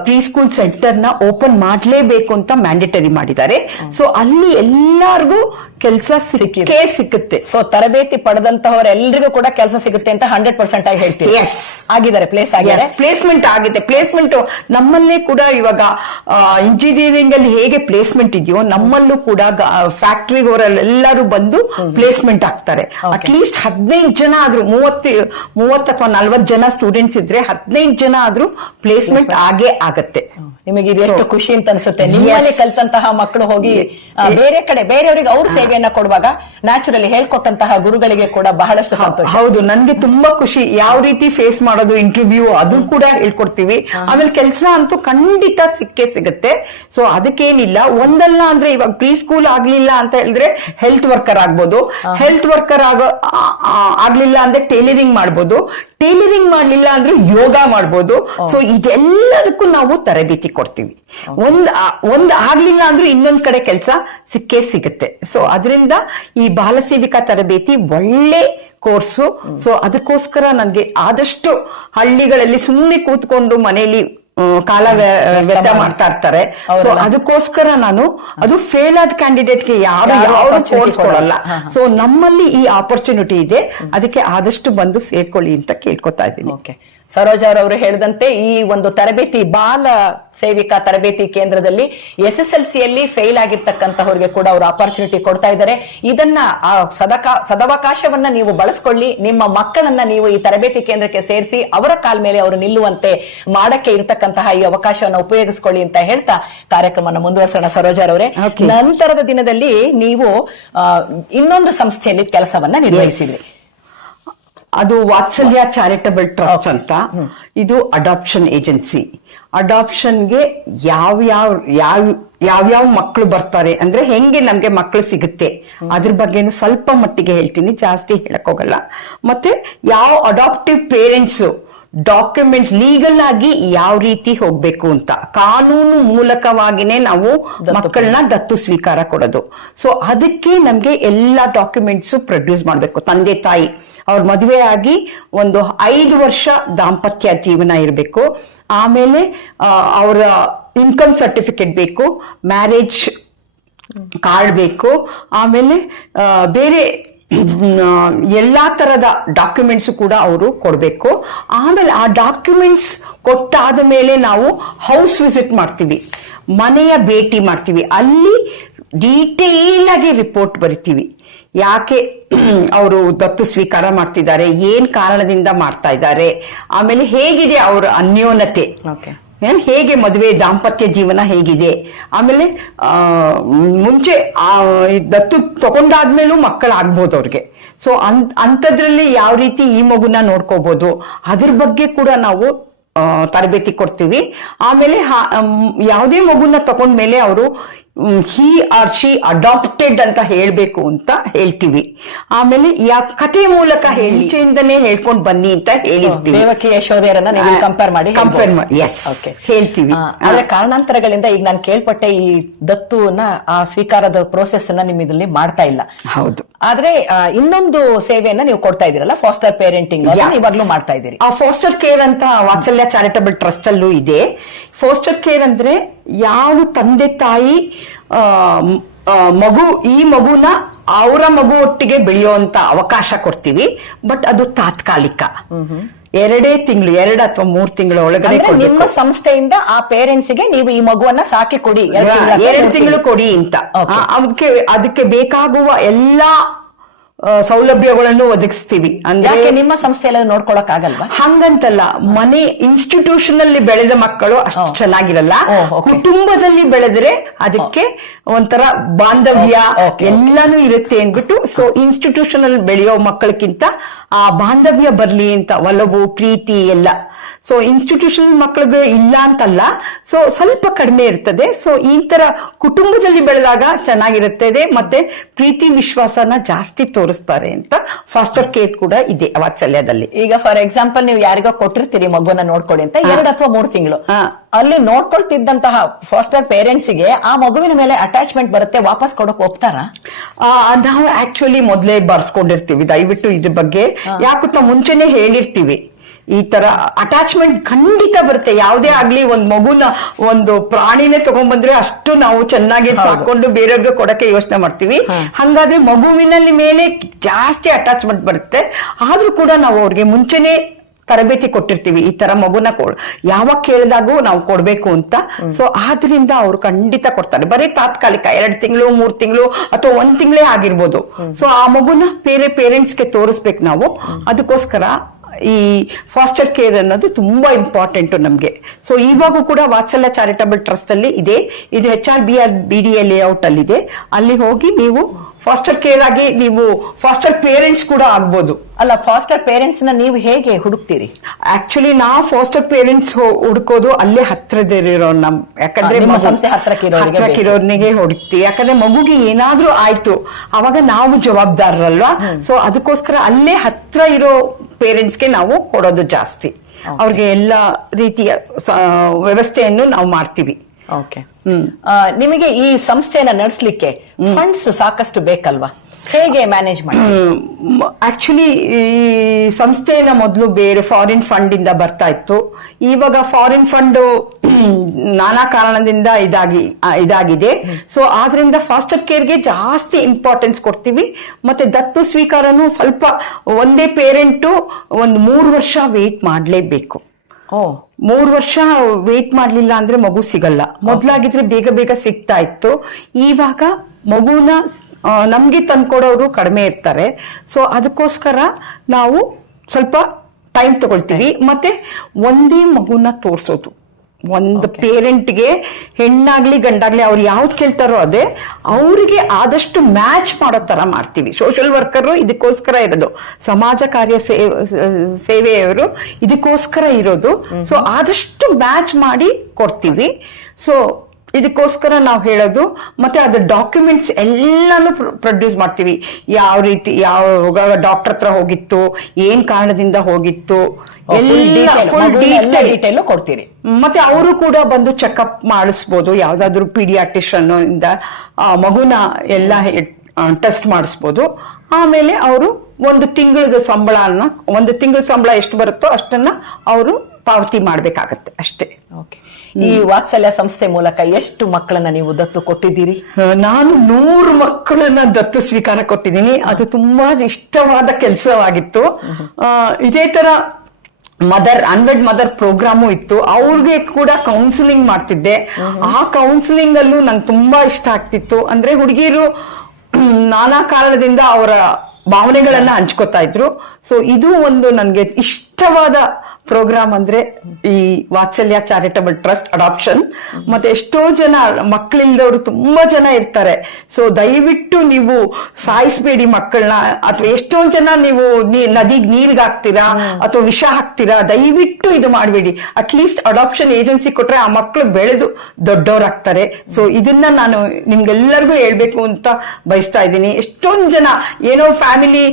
ಪ್ರೀ ಸ್ಕೂಲ್ ಸೆಂಟರ್ ನ ಓಪನ್ ಮಾಡ್ಲೇಬೇಕು ಅಂತ ಮ್ಯಾಂಡೇಟರಿ ಮಾಡಿದ್ದಾರೆ. ಸೊ ಅಲ್ಲಿ ಎಲ್ಲಾರ್ಗೂ ಕೆಲಸ ಸಿಕ್ಕುತ್ತೆ. ಸೊ ತರಬೇತಿ ಪಡೆದಂತವರೆಲ್ಲ ಎಲ್ರಿಗೂ ಕೂಡ ಕೆಲಸ ಸಿಗುತ್ತೆ ಅಂತ 100% ಆಗಿ ಹೇಳ್ತೀವಿ. Yes. ಆಗಿದ್ದಾರೆ, ಪ್ಲೇಸ್ ಆಗಿದ್ದಾರೆ, ಪ್ಲೇಸ್ಮೆಂಟ್ ಆಗಿದೆ. ಪ್ಲೇಸ್ಮೆಂಟ್ ನಮ್ಮಲ್ಲೇ ಕೂಡ ಇವಾಗ ಇಂಜಿನಿಯರಿಂಗ್ ಅಲ್ಲಿ ಹೇಗೆ ಪ್ಲೇಸ್ಮೆಂಟ್ ಇದೆಯೋ ನಮ್ಮಲ್ಲೂ ಕೂಡ ಫ್ಯಾಕ್ಟರಿ ಎಲ್ಲರೂ ಬಂದು ಪ್ಲೇಸ್ಮೆಂಟ್ ಆಗ್ತಾರೆ. ಅಟ್ಲೀಸ್ಟ್ 15 ಜನ ಆದ್ರೂ 30 ಅಥವಾ 40 ಜನ ಸ್ಟೂಡೆಂಟ್ಸ್ ಇದ್ರೆ 15 ಜನ ಆದ್ರೂ ಪ್ಲೇಸ್ಮೆಂಟ್ ಆಗೇ ಆಗತ್ತೆ. ನಿಮಗೆ ಇದು ಎಷ್ಟು ಖುಷಿ ಅಂತ ಅನ್ಸುತ್ತೆ. ನಿಮ್ಮಲ್ಲಿ ಕಲ್ತಂತಹ ಮಕ್ಕಳು ಹೋಗಿ ಬೇರೆ ಕಡೆ ಬೇರೆಯವರಿಗೆ ಅವ್ರ ಸೇವೆಯನ್ನ ಕೊಡುವಾಗ ನ್ಯಾಚುರಲಿ ಹೇಳ್ಕೊಟ್ಟಂತಹ ಗುರುಗಳಿಗೆ ಕೂಡ ಬಹಳಷ್ಟು ಸಂತೋಷ. ಹೌದು, ನನ್ಗೆ ತುಂಬಾ ಖುಷಿ. ಯಾವ ರೀತಿ ಫೇಸ್ ಮಾಡೋದು ಇಂಟರ್ವ್ಯೂ ಅದು ಕೂಡ ಹೇಳ್ಕೊಡ್ತೀವಿ. ಆಮೇಲೆ ಕೆಲಸ ಅಂತೂ ಖಂಡಿತ ಸಿಕ್ಕೇ ಸಿಗುತ್ತೆ. ಸೊ ಅದಕ್ಕೇನಿಲ್ಲ, ಒಂದಲ್ಲ ಅಂದ್ರೆ ಇವಾಗ ಪ್ರೀ ಸ್ಕೂಲ್ ಆಗ್ಲಿಲ್ಲ ಅಂತ ಹೇಳಿದ್ರೆ ಹೆಲ್ತ್ ವರ್ಕರ್ ಆಗ್ಬೋದು, ಹೆಲ್ತ್ ವರ್ಕರ್ ಆಗ್ಲಿಲ್ಲ ಅಂದ್ರೆ ಟೈಲರಿಂಗ್ ಮಾಡ್ಬೋದು, ಟೈಲರಿಂಗ್ ಮಾಡ್ಲಿಲ್ಲ ಅಂದ್ರೆ ಯೋಗ ಮಾಡ್ಬೋದು. ಸೊ ಇದೆಲ್ಲದಕ್ಕೂ ನಾವು ತರಬೇತಿ ಕೊಡ್ತೀವಿ. ಒಂದ್ ಆಗ್ಲಿಲ್ಲ ಅಂದ್ರೆ ಇನ್ನೊಂದ್ ಕಡೆ ಕೆಲಸ ಸಿಕ್ಕೇ ಸಿಗುತ್ತೆ. ಸೊ ಅದರಿಂದ ಈ ಬಾಲ ಸೇವಿಕಾ ತರಬೇತಿ ಒಳ್ಳೆ ಕೋರ್ಸು. ಸೊ ಅದಕ್ಕೋಸ್ಕರ ನನ್ಗೆ ಆದಷ್ಟು ಹಳ್ಳಿಗಳಲ್ಲಿ ಸುಮ್ಮನೆ ಕೂತ್ಕೊಂಡು ಮನೆಯಲ್ಲಿ ಕಾಲ ವ್ಯರ್ಥ ಮಾಡ್ತಾ ಇರ್ತಾರೆ. ಸೊ ಅದಕ್ಕೋಸ್ಕರ ನಾನು ಅದು ಫೇಲ್ ಆದ ಕ್ಯಾಂಡಿಡೇಟ್ಗೆ ಯಾರು ಕೋರ್ಸ್ ಕೊಡಲ್ಲ. ಸೊ ನಮ್ಮಲ್ಲಿ ಈ ಆಪರ್ಚುನಿಟಿ ಇದೆ, ಅದಕ್ಕೆ ಆದಷ್ಟು ಬಂದು ಸೇರ್ಕೊಳ್ಳಿ ಅಂತ ಕೇಳ್ಕೊತಾ ಇದ್ದೀನಿ. ಸರೋಜಾ ಅವರು ಹೇಳಿದಂತೆ ಈ ಒಂದು ತರಬೇತಿ ಬಾಲ ಸೇವಿಕಾ ತರಬೇತಿ ಕೇಂದ್ರದಲ್ಲಿ SSLC ಯಲ್ಲಿ ಫೇಲ್ ಆಗಿರ್ತಕ್ಕಂತಹವ್ರಿಗೆ ಕೂಡ ಅವರು ಆಪರ್ಚುನಿಟಿ ಕೊಡ್ತಾ ಇದ್ದಾರೆ. ಇದನ್ನ ಸದವಕಾಶವನ್ನ ನೀವು ಬಳಸ್ಕೊಳ್ಳಿ. ನಿಮ್ಮ ಮಕ್ಕಳನ್ನ ನೀವು ಈ ತರಬೇತಿ ಕೇಂದ್ರಕ್ಕೆ ಸೇರಿಸಿ ಅವರ ಕಾಲ ಮೇಲೆ ಅವರು ನಿಲ್ಲುವಂತೆ ಮಾಡಕ್ಕೆ ಇರತಕ್ಕಂತಹ ಈ ಅವಕಾಶವನ್ನು ಉಪಯೋಗಿಸ್ಕೊಳ್ಳಿ ಅಂತ ಹೇಳ್ತಾ ಕಾರ್ಯಕ್ರಮವನ್ನು ಮುಂದುವರಿಸೋಣ. ಸರೋಜಾ ಅವರೇ, ನಂತರದ ದಿನದಲ್ಲಿ ನೀವು ಇನ್ನೊಂದು ಸಂಸ್ಥೆಯಲ್ಲಿ ಕೆಲಸವನ್ನ ನಿರ್ವಹಿಸಿದ್ರಿ. ಅದು ವಾತ್ಸಲ್ಯ ಚಾರಿಟಬಲ್ ಟ್ರಸ್ಟ್ ಅಂತ. ಇದು ಅಡಾಪ್ಷನ್ ಏಜೆನ್ಸಿ. ಅಡಾಪ್ಷನ್ಗೆ ಯಾವ್ಯಾವ ಮಕ್ಕಳು ಬರ್ತಾರೆ ಅಂದ್ರೆ ಹೆಂಗೆ ನಮ್ಗೆ ಮಕ್ಕಳು ಸಿಗುತ್ತೆ ಅದ್ರ ಬಗ್ಗೆನು ಸ್ವಲ್ಪ ಮಟ್ಟಿಗೆ ಹೇಳ್ತೀನಿ, ಜಾಸ್ತಿ ಹೇಳಕ್ ಹೋಗಲ್ಲ. ಮತ್ತೆ ಯಾವ ಅಡಾಪ್ಟಿವ್ ಪೇರೆಂಟ್ಸ್ ಡಾಕ್ಯುಮೆಂಟ್ಸ್ ಲೀಗಲ್ ಆಗಿ ಯಾವ ರೀತಿ ಹೋಗ್ಬೇಕು ಅಂತ, ಕಾನೂನು ಮೂಲಕವಾಗಿನೇ ನಾವು ಮಕ್ಕಳನ್ನ ದತ್ತು ಸ್ವೀಕಾರ ಕೊಡೋದು. ಸೊ ಅದಕ್ಕೆ ನಮ್ಗೆ ಎಲ್ಲಾ ಡಾಕ್ಯುಮೆಂಟ್ಸ್ ಪ್ರೊಡ್ಯೂಸ್ ಮಾಡ್ಬೇಕು. ತಂದೆ ತಾಯಿ ಅವ್ರ ಮದುವೆ ಆಗಿ ಒಂದು 5 ವರ್ಷ ದಾಂಪತ್ಯ ಜೀವನ ಇರಬೇಕು. ಆಮೇಲೆ ಅವರ ಇನ್ಕಮ್ ಸರ್ಟಿಫಿಕೇಟ್ ಬೇಕು, ಮ್ಯಾರೇಜ್ ಕಾರ್ಡ್ ಬೇಕು, ಆಮೇಲೆ ಬೇರೆ ಎಲ್ಲಾ ತರದ ಡಾಕ್ಯುಮೆಂಟ್ಸ್ ಕೂಡ ಅವರು ಕೊಡ್ಬೇಕು. ಆಮೇಲೆ ಆ ಡಾಕ್ಯುಮೆಂಟ್ಸ್ ಕೊಟ್ಟಾದ ಮೇಲೆ ನಾವು ಹೌಸ್ ವಿಸಿಟ್ ಮಾಡ್ತೀವಿ, ಮನೆಯ ಭೇಟಿ ಮಾಡ್ತೀವಿ. ಅಲ್ಲಿ ಡೀಟೇಲ್ ಆಗಿ ರಿಪೋರ್ಟ್ ಬರಿತೀವಿ. ಯಾಕೆ ಅವರು ದತ್ತು ಸ್ವೀಕಾರ ಮಾಡ್ತಿದ್ದಾರೆ, ಏನ್ ಕಾರಣದಿಂದ ಮಾಡ್ತಾ ಇದ್ದಾರೆ, ಆಮೇಲೆ ಹೇಗಿದೆ ಅವರ ಅನ್ಯೋನ್ಯತೆ, ಹೇಗೆ ಮದುವೆ ದಾಂಪತ್ಯ ಜೀವನ ಹೇಗಿದೆ, ಆಮೇಲೆ ಮುಂಚೆ ದತ್ತು ತಗೊಂಡಾದ್ಮೇಲೂ ಮಕ್ಕಳಾಗ್ಬೋದು ಅವ್ರಿಗೆ. ಸೊ ಅಂಥದ್ರಲ್ಲಿ ಯಾವ ರೀತಿ ಈ ಮಗುನ ನೋಡ್ಕೋಬಹುದು ಅದ್ರ ಬಗ್ಗೆ ಕೂಡ ನಾವು ತರಬೇತಿ ಕೊಡ್ತೀವಿ. ಆಮೇಲೆ ಯಾವುದೇ ಮಗುನ ತಗೊಂಡ್ಮೇಲೆ ಅವರು ಹಿ ಆರ್ ಶಿ ಅಡಾಪ್ಟೆಡ್ ಅಂತ ಹೇಳ್ಬೇಕು ಅಂತ ಹೇಳ್ತೀವಿ. ಆಮೇಲೆ ಕಥೆ ಮೂಲಕ ಮುಂಚೆಯಿಂದನೇ ಹೇಳ್ಕೊಂಡು ಬನ್ನಿ ಅಂತ ಹೇಳಿರ್ತೀವಿ. ದೇವಕಿ ಯಶೋಧೆಯರನ್ನ ನೀವು ಕಂಪೇರ್ ಮಾಡಿ ಹೇಳ್ತೀವಿ. ಆದ್ರೆ ಕಾರಣಾಂತರಗಳಿಂದ ಈಗ ನಾನು ಕೇಳ್ಪಟ್ಟೆ ಈ ದತ್ತುನ ಆ ಸ್ವೀಕಾರದ ಪ್ರೋಸೆಸ್ ಅನ್ನ ನಿಮ್ ಇದರಲ್ಲಿ ಮಾಡ್ತಾ ಇಲ್ಲ. ಹೌದು. ಆದ್ರೆ ಇನ್ನೊಂದು ಸೇವೆಯನ್ನ ನೀವು ಕೊಡ್ತಾ ಇದೀರಲ್ಲ, ಫಾಸ್ಟರ್ ಪೇರೆಂಟಿಂಗ್, ಇವಾಗ್ಲೂ ಮಾಡ್ತಾ ಇದ್ದೀರಿ. ಆ ಫಾಸ್ಟರ್ ಕೇರ್ ಅಂತ ವಾತ್ಸಲ್ಯ ಚಾರಿಟಬಲ್ ಟ್ರಸ್ಟ್ ಅಲ್ಲೂ ಇದೆ. ಫಾಸ್ಟರ್ ಕೇರ್ ಅಂದ್ರೆ ಯಾವ ತಂದೆ ತಾಯಿ ಈ ಮಗುನ ಅವರ ಮಗು ಒಟ್ಟಿಗೆ ಬೆಳೆಯುವಂತ ಅವಕಾಶ ಕೊಡ್ತೀವಿ. ಬಟ್ ಅದು ತಾತ್ಕಾಲಿಕ, 2 ತಿಂಗಳು 2 ಅಥವಾ 3 ತಿಂಗಳ ಒಳಗಡೆ ನಿಮ್ಮ ಸಂಸ್ಥೆಯಿಂದ ಆ ಪೇರೆಂಟ್ಸ್ ಗೆ ನೀವು ಈ ಮಗುವನ್ನ ಸಾಕಿ ಕೊಡಿ, 2 ತಿಂಗಳು ಕೊಡಿ ಅಂತ. ಅದಕ್ಕೆ ಬೇಕಾಗುವ ಎಲ್ಲಾ ಸೌಲಭ್ಯಗಳನ್ನು ಒದಗಿಸ್ತೀವಿ. ಅಂದ್ರೆ ನಿಮ್ಮ ಸಂಸ್ಥೆಯಲ್ಲಿ ನೋಡ್ಕೊಳಕ್ ಆಗಲ್ವಾ? ಹಂಗಂತಲ್ಲ, ಮನೆ ಇನ್ಸ್ಟಿಟ್ಯೂಷನ್ ಅಲ್ಲಿ ಬೆಳೆದ ಮಕ್ಕಳು ಅಷ್ಟು ಚೆನ್ನಾಗಿರಲ್ಲ. ಕುಟುಂಬದಲ್ಲಿ ಬೆಳೆದ್ರೆ ಅದಕ್ಕೆ ಒಂಥರ ಬಾಂಧವ್ಯ ಎಲ್ಲಾನು ಇರುತ್ತೆ ಅಂದ್ಬಿಟ್ಟು, ಸೊ ಇನ್ಸ್ಟಿಟ್ಯೂಷನ್ ಅಲ್ಲಿ ಬೆಳೆಯೋ ಮಕ್ಕಳಕ್ಕಿಂತ ಆ ಬಾಂಧವ್ಯ ಬರ್ಲಿ ಅಂತ, ಒಲವು ಪ್ರೀತಿ ಎಲ್ಲ. ಸೊ ಇನ್ಸ್ಟಿಟ್ಯೂಷನ್ ಮಕ್ಕಳಿಗೆ ಇಲ್ಲ ಅಂತಲ್ಲ, ಸೊ ಸ್ವಲ್ಪ ಕಡಿಮೆ ಇರ್ತದೆ. ಸೊ ಈ ತರ ಕುಟುಂಬದಲ್ಲಿ ಬೆಳೆದಾಗ ಚೆನ್ನಾಗಿರುತ್ತದೆ, ಮತ್ತೆ ಪ್ರೀತಿ ವಿಶ್ವಾಸನ ಜಾಸ್ತಿ ತೋರಿಸ್ತಾರೆ ಅಂತ ಫಾಸ್ಟರ್ ಕೇರ್ ಕೂಡ ಇದೆ ವಾತ್ಸಲ್ಯದಲ್ಲಿ. ಈಗ ಫಾರ್ ಎಕ್ಸಾಂಪಲ್ ನೀವು ಯಾರಿಗೋ ಕೊಟ್ಟಿರ್ತೀರಿ ಮಗುವನ್ನ ನೋಡ್ಕೊಳ್ಳಿ ಅಂತ, 2 ಅಥವಾ 3 ತಿಂಗಳು ಅಲ್ಲಿ ನೋಡ್ಕೊಳ್ತಿದ್ದಂತಹ ಫಾಸ್ಟರ್ ಪೇರೆಂಟ್ಸ್ ಗೆ ಆ ಮಗುವಿನ ಮೇಲೆ ಅಟ್ಯಾಚ್ಮೆಂಟ್ ಬರುತ್ತೆ, ವಾಪಸ್ ಕೊಡಕ್ ಹೋಗ್ತಾರಾ? ನಾವು ಆಕ್ಚುಲಿ ಮೊದಲೇ ಬರ್ಸ್ಕೊಂಡಿರ್ತೀವಿ, ದಯವಿಟ್ಟು ಇದ್ರ ಬಗ್ಗೆ ಯಾಕಂತ ಮುಂಚೆನೆ ಹೇಳಿರ್ತೀವಿ. ಈ ತರ ಅಟ್ಯಾಚ್ಮೆಂಟ್ ಖಂಡಿತ ಬರುತ್ತೆ. ಯಾವುದೇ ಆಗ್ಲಿ ಒಂದ್ ಮಗುನ ಒಂದು ಪ್ರಾಣಿನೇ ತಗೊಂಡ್ಬಂದ್ರೆ ಅಷ್ಟು ನಾವು ಚೆನ್ನಾಗಿ ಸಾಕೊಂಡು ಬೇರೆಯವ್ರಿಗೆ ಕೊಡಕ್ಕೆ ಯೋಚನೆ ಮಾಡ್ತೀವಿ. ಹಂಗಾದ್ರೆ ಮಗುವಿನಲ್ಲಿ ಮೇಲೆ ಜಾಸ್ತಿ ಅಟ್ಯಾಚ್ಮೆಂಟ್ ಬರುತ್ತೆ. ಆದ್ರೂ ಕೂಡ ನಾವು ಅವ್ರಿಗೆ ಮುಂಚೆನೆ ತರಬೇತಿ ಕೊಟ್ಟಿರ್ತೀವಿ, ಈ ತರ ಮಗುನ ಯಾವಾಗ ಕೇಳಿದಾಗೂ ನಾವು ಕೊಡ್ಬೇಕು ಅಂತ. ಸೊ ಆದ್ರಿಂದ ಅವ್ರು ಖಂಡಿತ ಕೊಡ್ತಾರೆ. ಬರೀ ತಾತ್ಕಾಲಿಕ 2 ತಿಂಗಳು 3 ತಿಂಗಳು ಅಥವಾ 1 ತಿಂಗಳೇ ಆಗಿರ್ಬೋದು. ಸೊ ಆ ಮಗುನ ಬೇರೆ ಪೇರೆಂಟ್ಸ್ಗೆ ತೋರಿಸ್ಬೇಕು ನಾವು. ಅದಕ್ಕೋಸ್ಕರ ಈ ಫಾಸ್ಟರ್ ಕೇರ್ ಅನ್ನೋದು ತುಂಬಾ ಇಂಪಾರ್ಟೆಂಟ್ ನಮ್ಗೆ. ಸೊ ಇವಾಗೂ ಕೂಡ ವಾತ್ಸಲ್ಯ ಚಾರಿಟಬಲ್ ಟ್ರಸ್ಟ್ ಅಲ್ಲಿ ಇದೆ. ಇದು HRBDA ಲೇಔಟ್ ಅಲ್ಲಿ ಇದೆ. ಅಲ್ಲಿ ಹೋಗಿ ನೀವು ಫಾಸ್ಟರ್ ಕೇರ್ ಆಗಿ ನೀವು ಫಾಸ್ಟರ್ ಪೇರೆಂಟ್ಸ್ ಕೂಡ ಆಗ್ಬೋದು. ಅಲ್ಲ, ಫಾಸ್ಟರ್ ಪೇರೆಂಟ್ಸ್ ನ ನೀವು ಹೇಗೆ ಹುಡುಕ್ತೀರಿ? ಆಕ್ಚುಲಿ ನಾವು ಫಾಸ್ಟರ್ ಪೇರೆಂಟ್ಸ್ ಹುಡುಕೋದು ಅಲ್ಲೇ ಹತ್ರದಲ್ಲಿರೋ ಯಾಕಂದ್ರೆ ನಿಮ್ಮ ಸಂಸ್ಥೆ ಹತ್ರಕ್ಕಿರೋರ್ನಿಗೆ ಹುಡುಕ್ತಿ. ಯಾಕಂದ್ರೆ ಮಗುಗೆ ಏನಾದ್ರೂ ಆಯ್ತು ಅವಾಗ ನಾವು ಜವಾಬ್ದಾರರಲ್ವಾ. ಸೊ ಅದಕ್ಕೋಸ್ಕರ ಅಲ್ಲೇ ಹತ್ರ ಇರೋ ಪೇರೆಂಟ್ಸ್ಗೆ ನಾವು ಕೊಡೋದು ಜಾಸ್ತಿ. ಅವ್ರಿಗೆ ಎಲ್ಲ ರೀತಿಯ ವ್ಯವಸ್ಥೆಯನ್ನು ನಾವು ಮಾಡ್ತೀವಿ. ಓಕೆ. ನಿಮಗೆ ಈ ಸಂಸ್ಥೆಯನ್ನ ನಡೆಸಲಿಕ್ಕೆ ಫಂಡ್ಸ್ ಸಾಕಷ್ಟು ಬೇಕಲ್ವಾ? ಹೇಗೆ ಮ್ಯಾನೇಜ್ ಮಾಡಿ? ಆಕ್ಚುಲಿ ಈ ಸಂಸ್ಥೆನ ಮೊದಲು ಬೇರೆ ಫಾರಿನ್ ಫಂಡ್ ಇಂದ ಬರ್ತಾ ಇತ್ತು. ಇವಾಗ ಫಾರಿನ್ ಫಂಡ್ ನಾನಾ ಕಾರಣದಿಂದ ಇದಾಗಿದೆ. ಸೊ ಆದ್ರಿಂದ ಫಾಸ್ಟರ್ ಕೇರ್ಗೆ ಜಾಸ್ತಿ ಇಂಪಾರ್ಟೆನ್ಸ್ ಕೊಡ್ತೀವಿ. ಮತ್ತೆ ದತ್ತು ಸ್ವೀಕಾರನು ಸ್ವಲ್ಪ ಒಂದೇ ಪೇರೆಂಟು 3 ವರ್ಷ ವೇಟ್ ಮಾಡ್ಲೇಬೇಕು. 3 ವರ್ಷ ವೇಟ್ ಮಾಡ್ಲಿಲ್ಲ ಅಂದ್ರೆ ಮಗು ಸಿಗಲ್ಲ. ಮೊದ್ಲಾಗಿದ್ರೆ ಬೇಗ ಬೇಗ ಸಿಗ್ತಾ ಇತ್ತು. ಇವಾಗ ಮಗುನ ನಮ್ಗೆ ತಂದ್ಕೊಡೋರು ಕಡಿಮೆ ಇರ್ತಾರೆ. ಸೊ ಅದಕ್ಕೋಸ್ಕರ ನಾವು ಸ್ವಲ್ಪ ಟೈಮ್ ತಗೊಳ್ತೀವಿ. ಮತ್ತೆ ಒಂದೇ ಮಗುನ ತೋರ್ಸೋದು. ಒಂದು ಪೇರೆಂಟ್ಗೆ ಹೆಣ್ಣಾಗ್ಲಿ ಗಂಡಾಗ್ಲಿ ಅವ್ರು ಯಾವ್ದು ಕೇಳ್ತಾರೋ ಅದೇ ಅವ್ರಿಗೆ ಆದಷ್ಟು ಮ್ಯಾಚ್ ಮಾಡೋ ತರ ಮಾಡ್ತೀವಿ. ಸೋಷಿಯಲ್ ವರ್ಕರ್ ಇದಕ್ಕೋಸ್ಕರ ಇರೋದು, ಸಮಾಜ ಕಾರ್ಯ ಸೇವೆಯವರು ಇದಕ್ಕೋಸ್ಕರ ಇರೋದು. ಸೊ ಆದಷ್ಟು ಮ್ಯಾಚ್ ಮಾಡಿ ಕೊಡ್ತೀವಿ. ಸೊ ಇದಕ್ಕೋಸ್ಕರ ನಾವು ಹೇಳೋದು. ಮತ್ತೆ ಅದ್ರ ಡಾಕ್ಯುಮೆಂಟ್ಸ್ ಎಲ್ಲಾನು ಪ್ರೊಡ್ಯೂಸ್ ಮಾಡ್ತೀವಿ. ಯಾವ ರೀತಿ ಯಾವ ಡಾಕ್ಟರ್ ಹತ್ರ ಹೋಗಿತ್ತು, ಏನ್ ಕಾರಣದಿಂದ ಹೋಗಿತ್ತು, ಡೀಟೇಲ್ ಕೊಡ್ತೀರಿ. ಮತ್ತೆ ಅವರು ಕೂಡ ಬಂದು ಚೆಕ್ಅಪ್ ಮಾಡಿಸ್ಬೋದು. ಯಾವ್ದಾದ್ರು ಪೀಡಿಯಾಟ್ರಿಷನ್ ಇಂದ ಮಗುನ ಎಲ್ಲ ಟೆಸ್ಟ್ ಮಾಡಿಸ್ಬೋದು. ಆಮೇಲೆ ಅವರು 1 ತಿಂಗಳ ಸಂಬಳ ಎಷ್ಟು ಬರುತ್ತೋ ಅಷ್ಟನ್ನ ಅವರು ಪಾವತಿ ಮಾಡ್ಬೇಕಾಗತ್ತೆ ಅಷ್ಟೇ. ಈ ವಾತ್ಸಲ್ಯ ಸಂಸ್ಥೆ ಮೂಲಕ ಎಷ್ಟು ಮಕ್ಕಳನ್ನ ನೀವು ದತ್ತು ಕೊಟ್ಟಿದ್ದೀರಿ? ನಾನು 100 ಮಕ್ಕಳನ್ನ ದತ್ತು ಸ್ವೀಕಾರ ಕೊಟ್ಟಿದ್ದೀನಿ. ಅದು ತುಂಬಾ ಇಷ್ಟವಾದ ಕೆಲಸವಾಗಿತ್ತು. ಇದೇ ತರ ಅನ್ವೆಡ್ ಮದರ್ ಪ್ರೋಗ್ರಾಮು ಇತ್ತು. ಅವ್ರಿಗೆ ಕೂಡ ಕೌನ್ಸಿಲಿಂಗ್ ಮಾಡ್ತಿದ್ದೆ. ಆ ಕೌನ್ಸಿಲಿಂಗ್ ಅಲ್ಲೂ ನಂಗೆ ತುಂಬಾ ಇಷ್ಟ ಆಗ್ತಿತ್ತು. ಅಂದ್ರೆ ಹುಡುಗಿರು ನಾನಾ ಕಾರಣದಿಂದ ಅವರ ಭಾವನೆಗಳನ್ನ ಹಂಚ್ಕೋತಾ ಇದ್ರು. ಸೊ ಇದು ಒಂದು ನನ್ಗೆ ಇಷ್ಟವಾದ ಪ್ರೋಗ್ರಾಮ್ ಅಂದ್ರೆ ಈ ವಾತ್ಸಲ್ಯ ಚಾರಿಟಬಲ್ ಟ್ರಸ್ಟ್ ಅಡಾಪ್ಷನ್. ಮತ್ತೆ ಎಷ್ಟೋ ಜನ ಮಕ್ಕಳಿಲ್ದವರು ತುಂಬಾ ಜನ ಇರ್ತಾರೆ. ಸೊ ದಯವಿಟ್ಟು ನೀವು ಸಾಯಿಸ್ಬೇಡಿ ಮಕ್ಕಳನ್ನ. ಅಥವಾ ಎಷ್ಟೊಂದ್ ಜನ ನೀವು ನದಿಗ್ ನೀರ್ಗ್ ಹಾಕ್ತೀರಾ ಅಥವಾ ವಿಷ ಹಾಕ್ತೀರಾ. ದಯವಿಟ್ಟು ಇದು ಮಾಡಬೇಡಿ. ಅಟ್ಲೀಸ್ಟ್ ಅಡಾಪ್ಷನ್ ಏಜೆನ್ಸಿ ಕೊಟ್ರೆ ಆ ಮಕ್ಕಳು ಬೆಳೆದು ದೊಡ್ಡವರಾಗ್ತಾರೆ. ಸೊ ಇದನ್ನ ನಾನು ನಿಮ್ಗೆಲ್ಲರಿಗೂ ಹೇಳ್ಬೇಕು ಅಂತ ಬಯಸ್ತಾ ಇದ್ದೀನಿ. ಎಷ್ಟೊಂದ್ ಜನ ಏನೋ ಫ್ಯಾಮಿಲಿ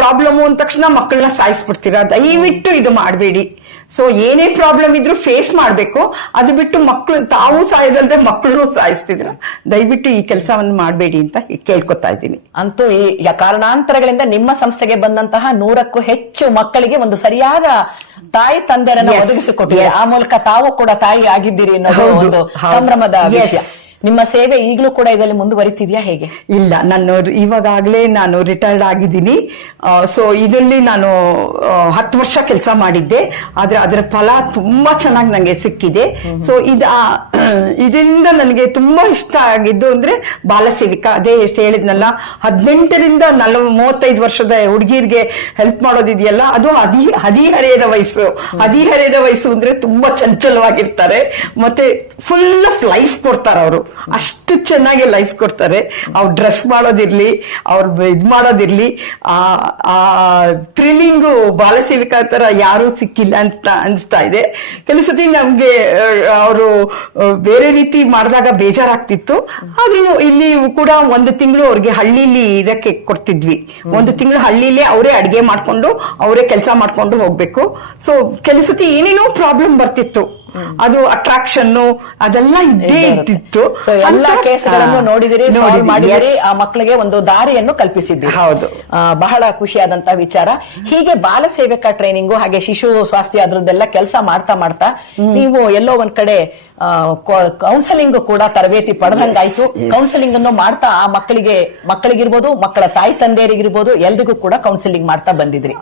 ಪ್ರಾಬ್ಲಮ್ ಅಂದ ತಕ್ಷಣ ಮಕ್ಕಳನ್ನ ಸಾಯಿಸ್ಬಿಡ್ತೀರಾ. ದಯವಿಟ್ಟು ಇದು ಮಾಡಬೇಡಿ. ಸೊ ಏನೇ ಪ್ರಾಬ್ಲಮ್ ಇದ್ರೂ ಫೇಸ್ ಮಾಡ್ಬೇಕು. ಅದು ಬಿಟ್ಟು ಮಕ್ಕಳು ತಾವು ಸಾಯೋದಲ್ದೆ ಮಕ್ಕಳು ಸಾಯಿಸ್ತಿದ್ರ. ದಯವಿಟ್ಟು ಈ ಕೆಲಸವನ್ನು ಮಾಡಬೇಡಿ ಅಂತ ಕೇಳ್ಕೊತಾ ಇದ್ದೀನಿ. ಅಂತೂ ಈ ಕಾರಣಾಂತರಗಳಿಂದ ನಿಮ್ಮ ಸಂಸ್ಥೆಗೆ ಬಂದಂತಹ 100ಕ್ಕೂ ಹೆಚ್ಚು ಮಕ್ಕಳಿಗೆ ಒಂದು ಸರಿಯಾದ ತಾಯಿ ತಂದೆಯರನ್ನ ಒದಗಿಸಿಕೊಟ್ಟಿದೆ. ಆ ಮೂಲಕ ತಾವು ಕೂಡ ತಾಯಿ ಆಗಿದ್ದೀರಿ ಅನ್ನೋದು ಒಂದು ಸಂಭ್ರಮದ ವಿಷಯ. ನಿಮ್ಮ ಸೇವೆ ಈಗಲೂ ಕೂಡ ಇದರಲ್ಲಿ ಮುಂದುವರಿತಿದ್ಯಾ ಹೇಗೆ? ಇಲ್ಲ, ಇವಾಗಲೇ ನಾನು ರಿಟೈರ್ಡ್ ಆಗಿದ್ದೀನಿ. ಸೊ ಇದರಲ್ಲಿ ನಾನು 10 ವರ್ಷ ಕೆಲಸ ಮಾಡಿದ್ದೆ. ಆದ್ರೆ ಅದರ ಫಲ ತುಂಬಾ ಚೆನ್ನಾಗಿ ನಂಗೆ ಸಿಕ್ಕಿದೆ. ಸೊ ಇದರಿಂದ ನನಗೆ ತುಂಬಾ ಇಷ್ಟ ಆಗಿದ್ದು ಅಂದ್ರೆ ಬಾಲ ಸೇವಿಕಾ. ಅದೇ ಎಷ್ಟು ಹೇಳಿದ್ನಲ್ಲ, 18ರಿಂದ 35 ವರ್ಷದ ಹುಡುಗಿರ್ಗೆ ಹೆಲ್ಪ್ ಮಾಡೋದಿದೆಯಲ್ಲ, ಅದು ಹದಿಹರೆಯದ ವಯಸ್ಸು. ಹದಿಹರೆಯದ ವಯಸ್ಸು ಅಂದ್ರೆ ತುಂಬಾ ಚಂಚಲವಾಗಿರ್ತಾರೆ. ಮತ್ತೆ ಫುಲ್ ಆಫ್ ಲೈಫ್ ಕೊಡ್ತಾರೆ ಅವರು. ಅಷ್ಟು ಚೆನ್ನಾಗಿ ಲೈಫ್ ಕೊಡ್ತಾರೆ. ಅವ್ರು ಡ್ರೆಸ್ ಮಾಡೋದಿರ್ಲಿ, ಅವ್ರು ಇದ್ ಮಾಡೋದಿರ್ಲಿ, ಆ ಥ್ರಿಲ್ಲಿಂಗು ಬಾಲಸೇವಿಕಾ ತರ ಯಾರು ಸಿಕ್ಕಿಲ್ಲ ಅನ್ಸ್ತಾ ಇದೆ. ಕೆಲವು ಸತಿ ನಮ್ಗೆ ಅವರು ಬೇರೆ ರೀತಿ ಮಾಡಿದಾಗ ಬೇಜಾರಾಗ್ತಿತ್ತು. ಆದ್ರೂ ಇಲ್ಲಿ ಕೂಡ 1 ತಿಂಗಳು ಅವ್ರಿಗೆ ಹಳ್ಳಿಲಿ ಇದಕ್ಕೆ ಕೊಡ್ತಿದ್ವಿ. 1 ತಿಂಗಳು ಹಳ್ಳಿಲೇ ಅವರೇ ಅಡಿಗೆ ಮಾಡ್ಕೊಂಡು ಅವರೇ ಕೆಲಸ ಮಾಡ್ಕೊಂಡು ಹೋಗ್ಬೇಕು. ಸೊ ಕೆಲವು ಸತಿ ಏನೇನೋ ಪ್ರಾಬ್ಲಮ್ ಬರ್ತಿತ್ತು ಅದು ಅಟ್ರಾಕ್ಷನ್ ಅದೆಲ್ಲ ಇದ್ದೇ ಇದ್ದಿತ್ತು. ಸೊ ಎಲ್ಲಾ ಕೇಸ್ಗಳನ್ನು ನೋಡಿದಿರಿ, ಸಾಲ್ವ್ ಮಾಡಿದಿರಿ, ಆ ಮಕ್ಕಳಿಗೆ ಒಂದು ದಾರಿಯನ್ನು ಕಲ್ಪಿಸಿದ್ದೀರಿ. ಹೌದು, ಬಹಳ ಖುಷಿಯಾದಂತಹ ವಿಚಾರ. ಹೀಗೆ ಬಾಲ ಸೇವಕ ಟ್ರೈನಿಂಗು ಹಾಗೆ ಶಿಶು ಸ್ವಾಸ್ಥ್ಯ ಅದ್ರದ್ದೆಲ್ಲ ಕೆಲಸ ಮಾಡ್ತಾ ಮಾಡ್ತಾ ನೀವು ಎಲ್ಲೋ ಒಂದ್ ಕಡೆ ಕೌನ್ಸೆಲಿಂಗ್ ಕೂಡ ತರಬೇತಿ ಪಡೆದಂಗಾಯ್ತು. ಕೌನ್ಸೆಲಿಂಗ್ ಅನ್ನು ಮಾಡ್ತಾ ಆ ಮಕ್ಕಳಿಗಿರ್ಬೋದು, ಮಕ್ಕಳ ತಾಯಿ ತಂದೆಯರಿಗಿರ್ಬೋದು, ಎಲ್ರಿಗೂ ಕೂಡ ಕೌನ್ಸೆಲಿಂಗ್ ಮಾಡ್ತಾ ಬಂದಿದ್ರಿ.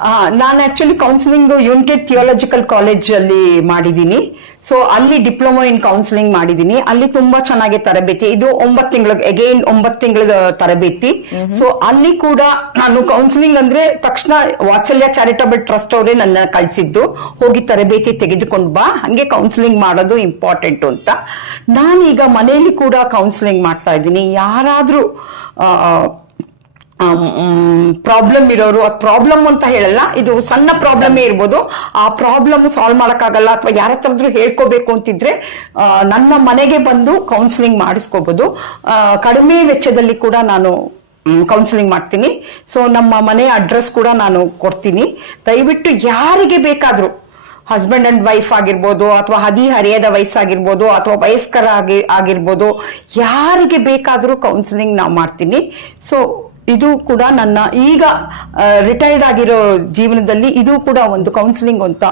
ನಾನು actually counselling United theological college ಅಲ್ಲಿ ಮಾಡಿದೀನಿ. ಸೊ ಅಲ್ಲಿ ಡಿಪ್ಲೊಮಾ ಇನ್ ಕೌನ್ಸಿಲಿಂಗ್ ಮಾಡಿದೀನಿ. ಅಲ್ಲಿ ತುಂಬಾ ಚೆನ್ನಾಗಿ ತರಬೇತಿ, ಇದು 9 ತಿಂಗಳ ಅಗೈನ್ 9 ತಿಂಗಳ ತರಬೇತಿ. ಸೊ ಅಲ್ಲಿ ಕೂಡ ನಾನು ಕೌನ್ಸಿಲಿಂಗ್ ಅಂದ್ರೆ ತಕ್ಷಣ ವಾತ್ಸಲ್ಯ ಚಾರಿಟಬಲ್ ಟ್ರಸ್ಟ್ ಅವರೇ ನನ್ನ ಕಳ್ಸಿದ್ದು, ಹೋಗಿ ತರಬೇತಿ ತೆಗೆದುಕೊಂಡು ಬಾ, ಹಂಗೆ ಕೌನ್ಸಿಲಿಂಗ್ ಮಾಡೋದು ಇಂಪಾರ್ಟೆಂಟ್ ಅಂತ. ನಾನೀಗ ಮನೆಯಲ್ಲಿ ಕೂಡ ಕೌನ್ಸಿಲಿಂಗ್ ಮಾಡ್ತಾ ಇದ್ದೀನಿ. ಯಾರಾದ್ರೂ ಪ್ರಾಬ್ಲಮ್ ಇರೋರು, ಪ್ರಾಬ್ಲಮ್ ಅಂತ ಹೇಳಲ್ಲ, ಇದು ಸಣ್ಣ ಪ್ರಾಬ್ಲಮೇ ಇರ್ಬೋದು, ಆ ಪ್ರಾಬ್ಲಮ್ ಸಾಲ್ವ್ ಮಾಡಕ್ಕಾಗಲ್ಲ ಅಥವಾ ಯಾರ ಹತ್ರ ಹೇಳ್ಕೋಬೇಕು ಅಂತಿದ್ರೆ ನನ್ನ ಮನೆಗೆ ಬಂದು ಕೌನ್ಸಿಲಿಂಗ್ ಮಾಡಿಸ್ಕೋಬಹುದು. ಕಡಿಮೆ ವೆಚ್ಚದಲ್ಲಿ ಕೂಡ ನಾನು ಕೌನ್ಸಿಲಿಂಗ್ ಮಾಡ್ತೀನಿ. ಸೊ ನಮ್ಮ ಮನೆ ಅಡ್ರೆಸ್ ಕೂಡ ನಾನು ಕೊಡ್ತೀನಿ. ದಯವಿಟ್ಟು ಯಾರಿಗೆ ಬೇಕಾದ್ರೂ, ಹಸ್ಬೆಂಡ್ ಅಂಡ್ ವೈಫ್ ಆಗಿರ್ಬೋದು, ಅಥವಾ ಹದಿಹರೆಯದ ವಯಸ್ಸಾಗಿರ್ಬೋದು, ಅಥವಾ ವಯಸ್ಕರ ಆಗಿರ್ಬೋದು, ಯಾರಿಗೆ ಬೇಕಾದ್ರೂ ಕೌನ್ಸಿಲಿಂಗ್ ನಾವು ಮಾಡ್ತೀನಿ. ಸೊ ಇದು ಕೂಡ ನನ್ನ ಈಗ ರಿಟೈರ್ಡ್ ಆಗಿರೋ ಜೀವನದಲ್ಲಿ ಇದು ಕೂಡ ಒಂದು ಕೌನ್ಸಿಲಿಂಗ್ ಅಂತ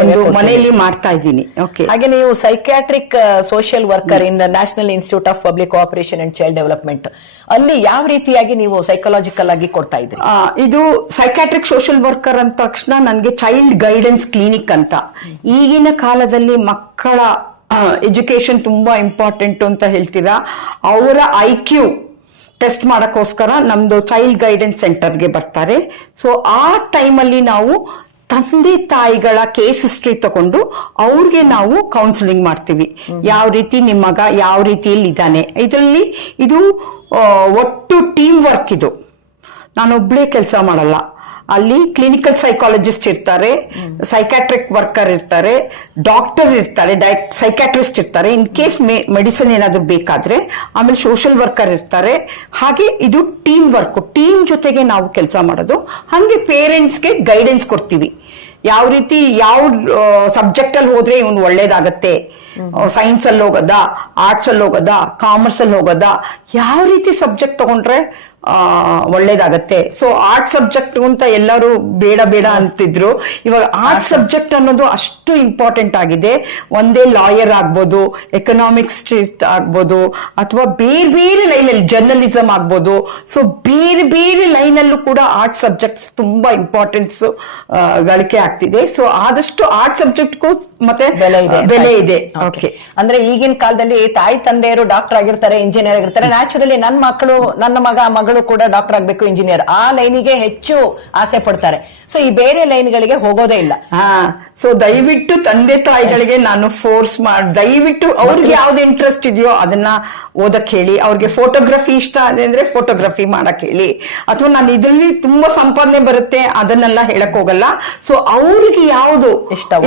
ಒಂದು ಮನೆಯಲ್ಲಿ ಮಾಡ್ತಾ ಇದ್ದೀನಿ. ಓಕೆ. ಹಾಗೆ ನೀವು psychiatric social worker in the national institute of public cooperation and child development ಅಲ್ಲಿ ಯಾವ ರೀತಿಯಾಗಿ ನೀವು ಸೈಕಲಾಜಿಕಲ್ ಆಗಿ ಕೊಡ್ತಾ ಇದ್ರಿ? ಇದು ಸೈಕ್ಯಾಟ್ರಿಕ್ ಸೋಷಿಯಲ್ ವರ್ಕರ್ ಅಂದ ತಕ್ಷಣ ನನಗೆ ಚೈಲ್ಡ್ ಗೈಡೆನ್ಸ್ ಕ್ಲಿನಿಕ್ ಅಂತ. ಈಗಿನ ಕಾಲದಲ್ಲಿ ಮಕ್ಕಳ ಎಜುಕೇಶನ್ ತುಂಬಾ ಇಂಪಾರ್ಟೆಂಟ್ ಅಂತ ಹೇಳ್ತೀರಾ. ಅವರ IQ ಟೆಸ್ಟ್ ಮಾಡಕ್ಕೋಸ್ಕರ ನಮ್ದು ಚೈಲ್ಡ್ ಗೈಡೆನ್ಸ್ ಸೆಂಟರ್ಗೆ ಬರ್ತಾರೆ. ಸೊ ಆ ಟೈಮಲ್ಲಿ ನಾವು ತಂದೆ ತಾಯಿಗಳ ಕೇಸ್ ಹಿಸ್ಟ್ರಿ ತಗೊಂಡು ಅವ್ರಿಗೆ ನಾವು ಕೌನ್ಸಿಲಿಂಗ್ ಮಾಡ್ತೀವಿ. ಯಾವ ರೀತಿ ನಿಮ್ಮ ಮಗ ಯಾವ ರೀತಿಯಲ್ಲಿ ಇದ್ದಾನೆ, ಇದರಲ್ಲಿ ಇದು ಒಟ್ಟು ಟೀಮ್ ವರ್ಕ್. ಇದು ನಾನೊಬ್ಳೇ ಕೆಲಸ ಮಾಡಲ್ಲ. ಅಲ್ಲಿ ಕ್ಲಿನಿಕಲ್ ಸೈಕಾಲಜಿಸ್ಟ್ ಇರ್ತಾರೆ, ಸೈಕ್ಯಾಟ್ರಿಕ್ ವರ್ಕರ್ ಇರ್ತಾರೆ, ಡಾಕ್ಟರ್ ಇರ್ತಾರೆ, ಸೈಕ್ಯಾಟ್ರಿಸ್ಟ್ ಇರ್ತಾರೆ, ಇನ್ ಕೇಸ್ ಮೆಡಿಸಿನ್ ಏನಾದ್ರು ಬೇಕಾದ್ರೆ, ಆಮೇಲೆ ಸೋಷಿಯಲ್ ವರ್ಕರ್ ಇರ್ತಾರೆ. ಹಾಗೆ ಇದು ಟೀಮ್ ವರ್ಕ್, ಟೀಮ್ ಜೊತೆಗೆ ನಾವು ಕೆಲಸ ಮಾಡೋದು. ಹಾಗೆ ಪೇರೆಂಟ್ಸ್ಗೆ ಗೈಡೆನ್ಸ್ ಕೊಡ್ತೀವಿ. ಯಾವ ರೀತಿ ಯಾವ ಸಬ್ಜೆಕ್ಟ್ ಅಲ್ಲಿ ಹೋದ್ರೆ ಇವನು ಒಳ್ಳೇದಾಗತ್ತೆ, ಸೈನ್ಸ್ ಅಲ್ಲಿ ಹೋಗೋದಾ, ಆರ್ಟ್ಸ್ ಅಲ್ಲಿ ಹೋಗೋದಾ, ಕಾಮರ್ಸ್ ಅಲ್ಲಿ ಹೋಗೋದಾ, ಯಾವ ರೀತಿ ಸಬ್ಜೆಕ್ಟ್ ತಗೊಂಡ್ರೆ ಒಳ್ಳೇದಾಗತ್ತೆ. ಸೊ ಆರ್ಟ್ ಸಬ್ಜೆಕ್ಟ್ ಅಂತ ಎಲ್ಲರೂ ಬೇಡ ಬೇಡ ಅಂತಿದ್ರು. ಇವಾಗ ಆರ್ಟ್ ಸಬ್ಜೆಕ್ಟ್ ಅನ್ನೋದು ಅಷ್ಟು ಇಂಪಾರ್ಟೆಂಟ್ ಆಗಿದೆ. ಒಂದೇ ಲಾಯರ್ ಆಗ್ಬೋದು, ಎಕನಾಮಿಕ್ಸ್ ಆಗ್ಬೋದು, ಅಥವಾ ಬೇರೆ ಬೇರೆ ಲೈನಲ್ಲಿ ಜರ್ನಲಿಸಮ್ ಆಗ್ಬೋದು. ಸೊ ಬೇರೆ ಬೇರೆ ಲೈನಲ್ಲೂ ಕೂಡ ಆರ್ಟ್ ಸಬ್ಜೆಕ್ಟ್ಸ್ ತುಂಬಾ ಇಂಪಾರ್ಟೆನ್ಸ್ ಗಳಿಕೆ ಆಗ್ತಿದೆ. ಸೊ ಆದಷ್ಟು ಆರ್ಟ್ ಸಬ್ಜೆಕ್ಟ್ಗೂ ಮತ್ತೆ ಬೆಲೆ ಇದೆ. ಓಕೆ. ಅಂದ್ರೆ ಈಗಿನ ಕಾಲದಲ್ಲಿ ತಾಯಿ ತಂದೆಯರು ಡಾಕ್ಟರ್ ಆಗಿರ್ತಾರೆ, ಇಂಜಿನಿಯರ್ ಆಗಿರ್ತಾರೆ. ನ್ಯಾಚುರಲಿ ನನ್ನ ಮಗಳು ಕೂಡ ಡಾಕ್ಟರ್ ಆಗ್ಬೇಕು, ಇಂಜಿನಿಯರ್, ಆ ಲೈನಿಗೆ ಹೆಚ್ಚು ಆಸೆ ಪಡ್ತಾರೆ. ಸೊ ಈ ಬೇರೆ ಲೈನ್ಗಳಿಗೆ ಹೋಗೋದೇ ಇಲ್ಲ. ಸೊ ದಯವಿಟ್ಟು ತಂದೆ ತಾಯಿಗಳಿಗೆ ನಾನು ಫೋರ್ಸ್ ದಯವಿಟ್ಟು ಅವ್ರಿಗೆ ಯಾವ್ದು ಇಂಟ್ರೆಸ್ಟ್ ಇದೆಯೋ ಅದನ್ನ ಓದಕ್ ಹೇಳಿ. ಅವ್ರಿಗೆ ಫೋಟೋಗ್ರಫಿ ಇಷ್ಟ ಅಂದ್ರೆ ಫೋಟೋಗ್ರಫಿ ಮಾಡಕ್ ಹೇಳಿ, ಅಥವಾ ನಾನು ಇದ್ರಲ್ಲಿ ತುಂಬಾ ಸಂಪಾದನೆ ಬರುತ್ತೆ ಅದನ್ನೆಲ್ಲ ಹೇಳಕ್ ಹೋಗಲ್ಲ. ಸೊ ಅವ್ರಿಗೆ ಯಾವ್ದು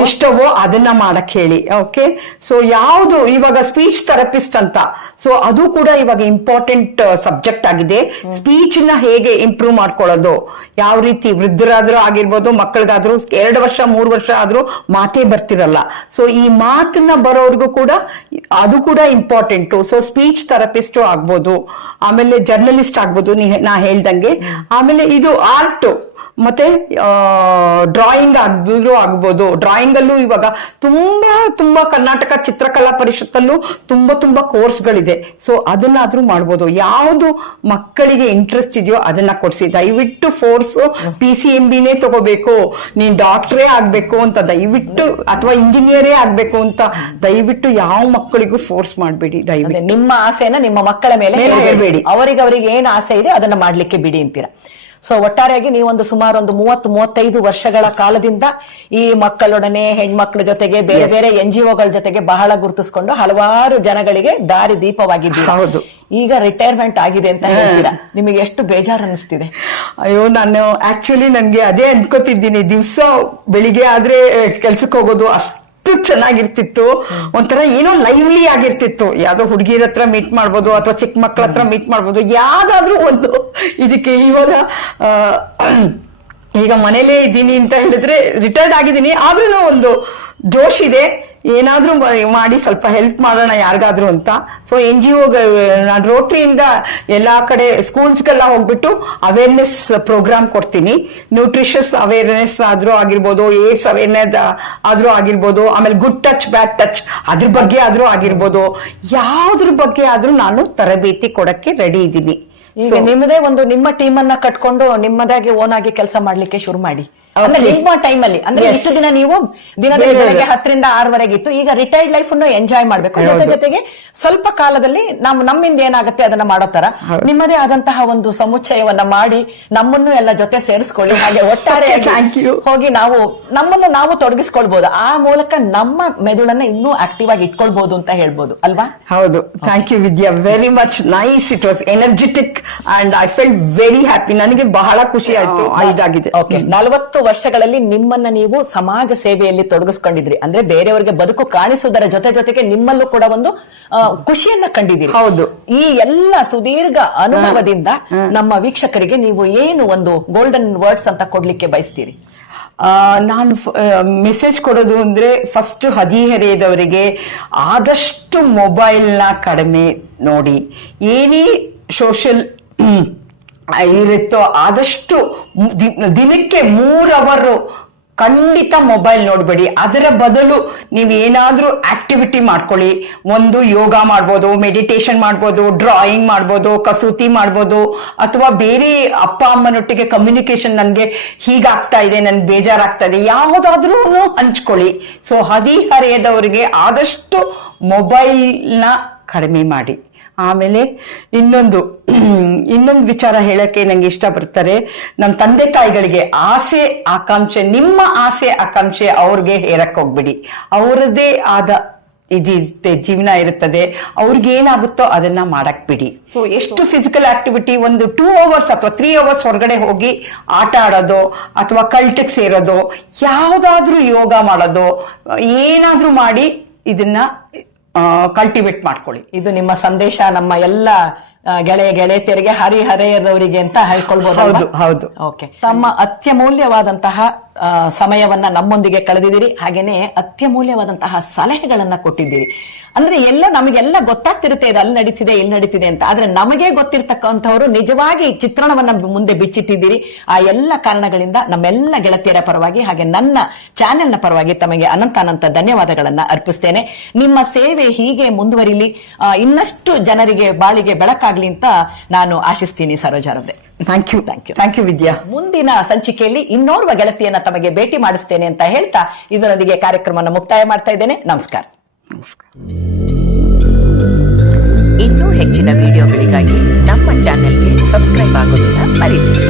ಇಷ್ಟವೋ ಅದನ್ನ ಮಾಡಕ್ ಹೇಳಿ. ಓಕೆ. ಸೊ ಯಾವ್ದು ಇವಾಗ ಸ್ಪೀಚ್ ಥೆರಪಿಸ್ಟ್ ಅಂತ, ಸೊ ಅದು ಕೂಡ ಇವಾಗ ಇಂಪಾರ್ಟೆಂಟ್ ಸಬ್ಜೆಕ್ಟ್ ಆಗಿದೆ. ಸ್ಪೀಚ್ ನ ಹೇಗೆ ಇಂಪ್ರೂವ್ ಮಾಡ್ಕೊಳ್ಳೋದು, ಯಾವ ರೀತಿ ವೃದ್ಧರಾದ್ರೂ ಆಗಿರ್ಬೋದು, ಮಕ್ಕಳಿಗಾದ್ರೂ 2 ವರ್ಷ 3 ವರ್ಷ ಆದ್ರೂ ಮಾತೇ ಬರ್ತಿರಲ್ಲ. ಸೊ ಈ ಮಾತನ್ನ ಬರೋರ್ಗು ಕೂಡ ಅದು ಕೂಡ ಇಂಪಾರ್ಟೆಂಟು. ಸೊ ಸ್ಪೀಚ್ ಥೆರಪಿಸ್ಟ್ ಆಗ್ಬೋದು, ಆಮೇಲೆ ಜರ್ನಲಿಸ್ಟ್ ಆಗ್ಬೋದು ನಾ ಹೇಳ್ದಂಗೆ. ಆಮೇಲೆ ಇದು ಆರ್ಟ್ ಮತ್ತೆ ಡ್ರಾಯಿಂಗ್ ಆಗ್ಬೋದು. ಡ್ರಾಯಿಂಗ್ ಅಲ್ಲೂ ಇವಾಗ ತುಂಬಾ ಕರ್ನಾಟಕ ಚಿತ್ರಕಲಾ ಪರಿಷತ್ತಲ್ಲೂ ತುಂಬಾ ಕೋರ್ಸ್ಗಳಿದೆ. ಸೊ ಅದನ್ನಾದ್ರೂ ಮಾಡ್ಬೋದು. ಯಾವ್ದು ಮಕ್ಕಳಿಗೆ ಇಂಟ್ರೆಸ್ಟ್ ಇದೆಯೋ ಅದನ್ನ ಕೊಡ್ಸಿ. ದಯವಿಟ್ಟು ಫೋರ್ಸ್ PCMBನೇ ತಗೋಬೇಕು, ನೀನ್ ಡಾಕ್ಟರೇ ಆಗ್ಬೇಕು ಅಂತ ದಯವಿಟ್ಟು, ಅಥವಾ ಇಂಜಿನಿಯರೇ ಆಗ್ಬೇಕು ಅಂತ ದಯವಿಟ್ಟು ಯಾವ ಮಕ್ಕಳಿಗೂ ಫೋರ್ಸ್ ಮಾಡ್ಬೇಡಿ. ದಯವಿಟ್ಟು ನಿಮ್ಮ ಆಸೆನ ನಿಮ್ಮ ಮಕ್ಕಳ ಮೇಲೆ ಹೇಳ್ಬೇಡಿ. ಅವರಿಗೆ ಏನ್ ಆಸೆ ಇದೆ ಅದನ್ನ ಮಾಡ್ಲಿಕ್ಕೆ ಬಿಡಿ ಅಂತೀರಾ. ಸೊ ಒಟ್ಟಾರೆಯಾಗಿ ನೀವೊಂದು ಸುಮಾರು 30-35 ವರ್ಷಗಳ ಕಾಲದಿಂದ ಈ ಮಕ್ಕಳೊಡನೆ, ಹೆಣ್ಮಕ್ಳ ಜೊತೆಗೆ, ಬೇರೆ ಬೇರೆ NGOಗಳ ಜೊತೆಗೆ ಬಹಳ ಗುರುತಿಸ್ಕೊಂಡು ಹಲವಾರು ಜನಗಳಿಗೆ ದಾರಿ ದೀಪವಾಗಿದ್ದೀರಾ. ಹೌದು. ಈಗ ರಿಟೈರ್ಮೆಂಟ್ ಆಗಿದೆ ಅಂತ ಹೇಳ್ತೀರಾ, ನಿಮಗೆ ಎಷ್ಟು ಬೇಜಾರು ಅನಿಸ್ತಿದೆ? ಅಯ್ಯೋ, ನಾನು ಆಕ್ಚುಲಿ ನನ್ಗೆ ಅದೇ ಅನ್ಕೋತಿದ್ದೀನಿ. ದಿವ್ಸ ಬೆಳಿಗ್ಗೆ ಆದ್ರೆ ಕೆಲ್ಸಕ್ಕೆ ಹೋಗೋದು ಅಷ್ಟು ಚೆನ್ನಾಗಿರ್ತಿತ್ತು. ಒಂಥರ ಏನೋ ಲೈವ್ಲಿ ಆಗಿರ್ತಿತ್ತು. ಯಾವ್ದೋ ಹುಡುಗಿರ ಹತ್ರ ಮೀಟ್ ಮಾಡ್ಬೋದು, ಅಥವಾ ಚಿಕ್ಕ ಮಕ್ಳ ಹತ್ರ ಮೀಟ್ ಮಾಡ್ಬೋದು, ಯಾವ್ದಾದ್ರೂ ಒಂದು ಇದಕ್ಕೆ. ಇವಾಗ ಈಗ ಮನೇಲೇ ಇದ್ದೀನಿ ಅಂತ ಹೇಳಿದ್ರೆ ರಿಟೈರ್ಡ್ ಆಗಿದ್ದೀನಿ, ಆದ್ರೂ ಒಂದು ಜೋಶ್ ಇದೆ, ಏನಾದ್ರೂ ಮಾಡಿ ಸ್ವಲ್ಪ ಹೆಲ್ಪ್ ಮಾಡೋಣ ಯಾರಿಗಾದ್ರೂ ಅಂತ. ಸೊ NGO ನಾನು ರೋಟ್ರಿಯಿಂದ ಎಲ್ಲಾ ಕಡೆ ಸ್ಕೂಲ್ಸ್ಗೆಲ್ಲ ಹೋಗ್ಬಿಟ್ಟು ಅವೇರ್ನೆಸ್ ಪ್ರೋಗ್ರಾಮ್ ಕೊಡ್ತೀನಿ. ನ್ಯೂಟ್ರಿಷಸ್ ಅವೇರ್ನೆಸ್ ಆದ್ರೂ ಆಗಿರ್ಬೋದು, ಏಡ್ಸ್ ಅವೇರ್ನೆಸ್ ಆದ್ರೂ ಆಗಿರ್ಬೋದು, ಆಮೇಲೆ ಗುಡ್ ಟಚ್ ಬ್ಯಾಡ್ ಟಚ್ ಅದ್ರ ಬಗ್ಗೆ ಆದ್ರೂ ಆಗಿರ್ಬೋದು, ಯಾವ್ದ್ರ ಬಗ್ಗೆ ಆದ್ರೂ ನಾನು ತರಬೇತಿ ಕೊಡಕ್ಕೆ ರೆಡಿ ಇದ್ದೀನಿ. ಈಗ ನಿಮ್ಮದೇ ಒಂದು ನಿಮ್ಮ ಟೀಮ್ ಅನ್ನ ಕಟ್ಕೊಂಡು ನಿಮ್ಮದಾಗಿ ಓನ್ ಆಗಿ ಕೆಲಸ ಮಾಡ್ಲಿಕ್ಕೆ ಶುರು ಮಾಡಿ. ಅಂದ್ರೆ ನಿಮ್ಮ ಟೈಮ್ ಅಲ್ಲಿ, ಅಂದ್ರೆ ಇಷ್ಟು ದಿನ ನೀವು ದಿನದಲ್ಲಿ ಬೆಳಗ್ಗೆ 10 ರಿಂದ 6 ಇತ್ತು, ಈಗ ರಿಟೈರ್ಡ್ ಲೈಫ್ ಅನ್ನು ಎಂಜಾಯ್ ಮಾಡ್ಬೇಕು, ಜೊತೆಗೆ ಸ್ವಲ್ಪ ಕಾಲದಲ್ಲಿ ನಮ್ಮಿಂದ ಏನಾಗುತ್ತೆ ಅದನ್ನ ಮಾಡೋ ತರ ನಿಮ್ಮದೇ ಆದಂತಹ ಒಂದು ಸಮುಚ್ಚಯವನ್ನ ಮಾಡಿ ನಮ್ಮನ್ನು ಎಲ್ಲ ಜೊತೆ ಸೇರಿಸ್ಕೊಳ್ಳಿ. ಹಾಗೆ ಒಟ್ಟಾರೆ ಹೋಗಿ ನಮ್ಮನ್ನು ನಾವು ತೊಡಗಿಸ್ಕೊಳ್ಬಹುದು. ಆ ಮೂಲಕ ನಮ್ಮ ಮೆದುಳನ್ನ ಇನ್ನೂ ಆಕ್ಟಿವ್ ಆಗಿ ಇಟ್ಕೊಳ್ಬಹುದು ಅಂತ ಹೇಳ್ಬೋದು ಅಲ್ವಾ? ಹೌದು. Thank you Vidya, very much nice. It was energetic and I felt very happy. ನನಗೆ ಬಹಳ ಖುಷಿ ಆಯ್ತು. ಇದಾಗಿದೆ. 40 ವರ್ಷಗಳಲ್ಲಿ ನಿಮ್ಮನ್ನ ನೀವು ಸಮಾಜ ಸೇವೆಯಲ್ಲಿ ತೊಡಗಿಸ್ಕೊಂಡಿದ್ರಿ, ಅಂದ್ರೆ ಬೇರೆಯವರಿಗೆ ಬದುಕು ಕಾಣಿಸುವುದರ ಜೊತೆಗೆ ನಿಮ್ಮಲ್ಲೂ ಕೂಡ ಒಂದು ಖುಷಿಯನ್ನ ಕಂಡಿದ್ದೀರಿ. ಹೌದು. ಈ ಎಲ್ಲ ಸುದೀರ್ಘ ಅನುಭವದಿಂದ ನಮ್ಮ ವೀಕ್ಷಕರಿಗೆ ನೀವು ಏನು ಒಂದು ಗೋಲ್ಡನ್ ವರ್ಡ್ಸ್ ಅಂತ ಕೊಡ್ಲಿಕ್ಕೆ ಬಯಸ್ತೀರಿ? ನಾನು ಮೆಸೇಜ್ ಕೊಡೋದು ಅಂದ್ರೆ ಫಸ್ಟ್ ಹದಿಹರೆಯದವರಿಗೆ ಆದಷ್ಟು ಮೊಬೈಲ್ನ ಕಡಿಮೆ ನೋಡಿ, ಏನೇ ಸೋಷಿಯಲ್ ಇರುತ್ತೋ ಆದಷ್ಟು ದಿನಕ್ಕೆ 3 ಅವರ್ ಖಂಡಿತ ಮೊಬೈಲ್ ನೋಡ್ಬೇಡಿ. ಅದರ ಬದಲು ನೀವು ಏನಾದ್ರೂ ಆಕ್ಟಿವಿಟಿ ಮಾಡ್ಕೊಳ್ಳಿ. ಒಂದು ಯೋಗ ಮಾಡ್ಬೋದು, ಮೆಡಿಟೇಷನ್ ಮಾಡ್ಬೋದು, ಡ್ರಾಯಿಂಗ್ ಮಾಡ್ಬೋದು, ಕಸೂತಿ ಮಾಡ್ಬೋದು, ಅಥವಾ ಬೇರೆ ಅಪ್ಪ ಅಮ್ಮನೊಟ್ಟಿಗೆ ಕಮ್ಯುನಿಕೇಶನ್, ನನ್ಗೆ ಹೀಗಾಗ್ತಾ ಇದೆ, ನನ್ಗೆ ಬೇಜಾರಾಗ್ತಾ ಇದೆ, ಯಾವುದಾದ್ರೂ ಹಂಚ್ಕೊಳ್ಳಿ. ಸೊ ಹದಿಹರೆಯದವರಿಗೆ ಆದಷ್ಟು ಮೊಬೈಲ್ನ ಕಡಿಮೆ ಮಾಡಿ. ಆಮೇಲೆ ಇನ್ನೊಂದು ವಿಚಾರ ಹೇಳಕ್ಕೆ ನಂಗೆ ಇಷ್ಟ ಪಡ್ತಾರೆ, ನಮ್ಮ ತಂದೆ ತಾಯಿಗಳಿಗೆ ಆಸೆ ಆಕಾಂಕ್ಷೆ, ನಿಮ್ಮ ಆಸೆ ಆಕಾಂಕ್ಷೆ ಅವ್ರಿಗೆ ಹೇರಕ್ ಹೋಗ್ಬಿಡಿ. ಅವರದೇ ಆದ ಇದಿರುತ್ತೆ, ಜೀವನ ಇರುತ್ತದೆ, ಅವ್ರಿಗೆ ಏನಾಗುತ್ತೋ ಅದನ್ನ ಮಾಡಕ್ ಬಿಡಿ. ಸೊ ಎಷ್ಟು ಫಿಸಿಕಲ್ ಆಕ್ಟಿವಿಟಿ, ಒಂದು 2 ಅವರ್ಸ್ ಅಥವಾ 3 ಅವರ್ಸ್ ಹೊರಗಡೆ ಹೋಗಿ ಆಟ ಆಡೋದು, ಅಥವಾ ಕಲ್ಟಿಗೆ ಸೇರೋದು, ಯಾವ್ದಾದ್ರೂ ಯೋಗ ಮಾಡೋದು, ಏನಾದ್ರೂ ಮಾಡಿ ಇದನ್ನ ಕಲ್ಟಿವೇಟ್ ಮಾಡ್ಕೊಳ್ಳಿ. ಇದು ನಿಮ್ಮ ಸಂದೇಶ ನಮ್ಮ ಎಲ್ಲ ಗೆಳೆಯತಿಯರಿಗೆ, ಹರಿಹರೆಯದವರಿಗೆ ಅಂತ ಹೇಳ್ಕೊಳ್ಬಹುದು. ಹೌದು ಹೌದು. ಓಕೆ, ತಮ್ಮ ಅತ್ಯಮೂಲ್ಯವಾದಂತಹ ಸಮಯವನ್ನ ನಮ್ಮೊಂದಿಗೆ ಕಳೆದಿದ್ದೀರಿ, ಹಾಗೇನೆ ಅತ್ಯಮೂಲ್ಯವಾದಂತಹ ಸಲಹೆಗಳನ್ನ ಕೊಟ್ಟಿದ್ದೀರಿ. ಅಂದ್ರೆ ನಮಗೆಲ್ಲ ಗೊತ್ತಾಗ್ತಿರುತ್ತೆ, ಇದು ಅಲ್ಲಿ ನಡೀತಿದೆ ಇಲ್ಲಿ ನಡೀತಿದೆ ಅಂತ, ಆದ್ರೆ ನಮಗೆ ಗೊತ್ತಿರ್ತಕ್ಕಂಥವ್ರು ನಿಜವಾಗಿ ಚಿತ್ರಣವನ್ನ ಮುಂದೆ ಬಿಚ್ಚಿಟ್ಟಿದ್ದೀರಿ. ಆ ಎಲ್ಲ ಕಾರಣಗಳಿಂದ ನಮ್ಮೆಲ್ಲ ಗೆಳತಿಯರ ಪರವಾಗಿ ಹಾಗೆ ನನ್ನ ಚಾನೆಲ್ನ ಪರವಾಗಿ ತಮಗೆ ಅನಂತ ಧನ್ಯವಾದಗಳನ್ನ ಅರ್ಪಿಸ್ತೇನೆ. ನಿಮ್ಮ ಸೇವೆ ಹೀಗೆ ಮುಂದುವರಿಲಿ, ಇನ್ನಷ್ಟು ಜನರಿಗೆ ಬಾಳಿಗೆ ಬೆಳಕಾಗ್ಲಿ ಅಂತ ನಾನು ಆಶಿಸ್ತೀನಿ. ಸರೋಜಾರವ್ರೆ, ಥ್ಯಾಂಕ್ ಯು ವಿದ್ಯಾ. ಮುಂದಿನ ಸಂಚಿಕೆಯಲ್ಲಿ ಇನ್ನೋರ್ವ ಗೆಳತಿಯನ್ನ ತಮಗೆ ಭೇಟಿ ಮಾಡಿಸ್ತೇನೆ ಅಂತ ಹೇಳ್ತಾ ಇದರೊಂದಿಗೆ ಕಾರ್ಯಕ್ರಮವನ್ನು ಮುಕ್ತಾಯ ಮಾಡ್ತಾ ಇದ್ದೇನೆ. ನಮಸ್ಕಾರ. ಇನ್ನೂ ಹೆಚ್ಚಿನ ವಿಡಿಯೋಗಳಿಗಾಗಿ ನಮ್ಮ ಚಾನೆಲ್ಗೆ ಸಬ್ಸ್ಕ್ರೈಬ್ ಆಗೋದನ್ನ ಮರಿಬೇಡಿ.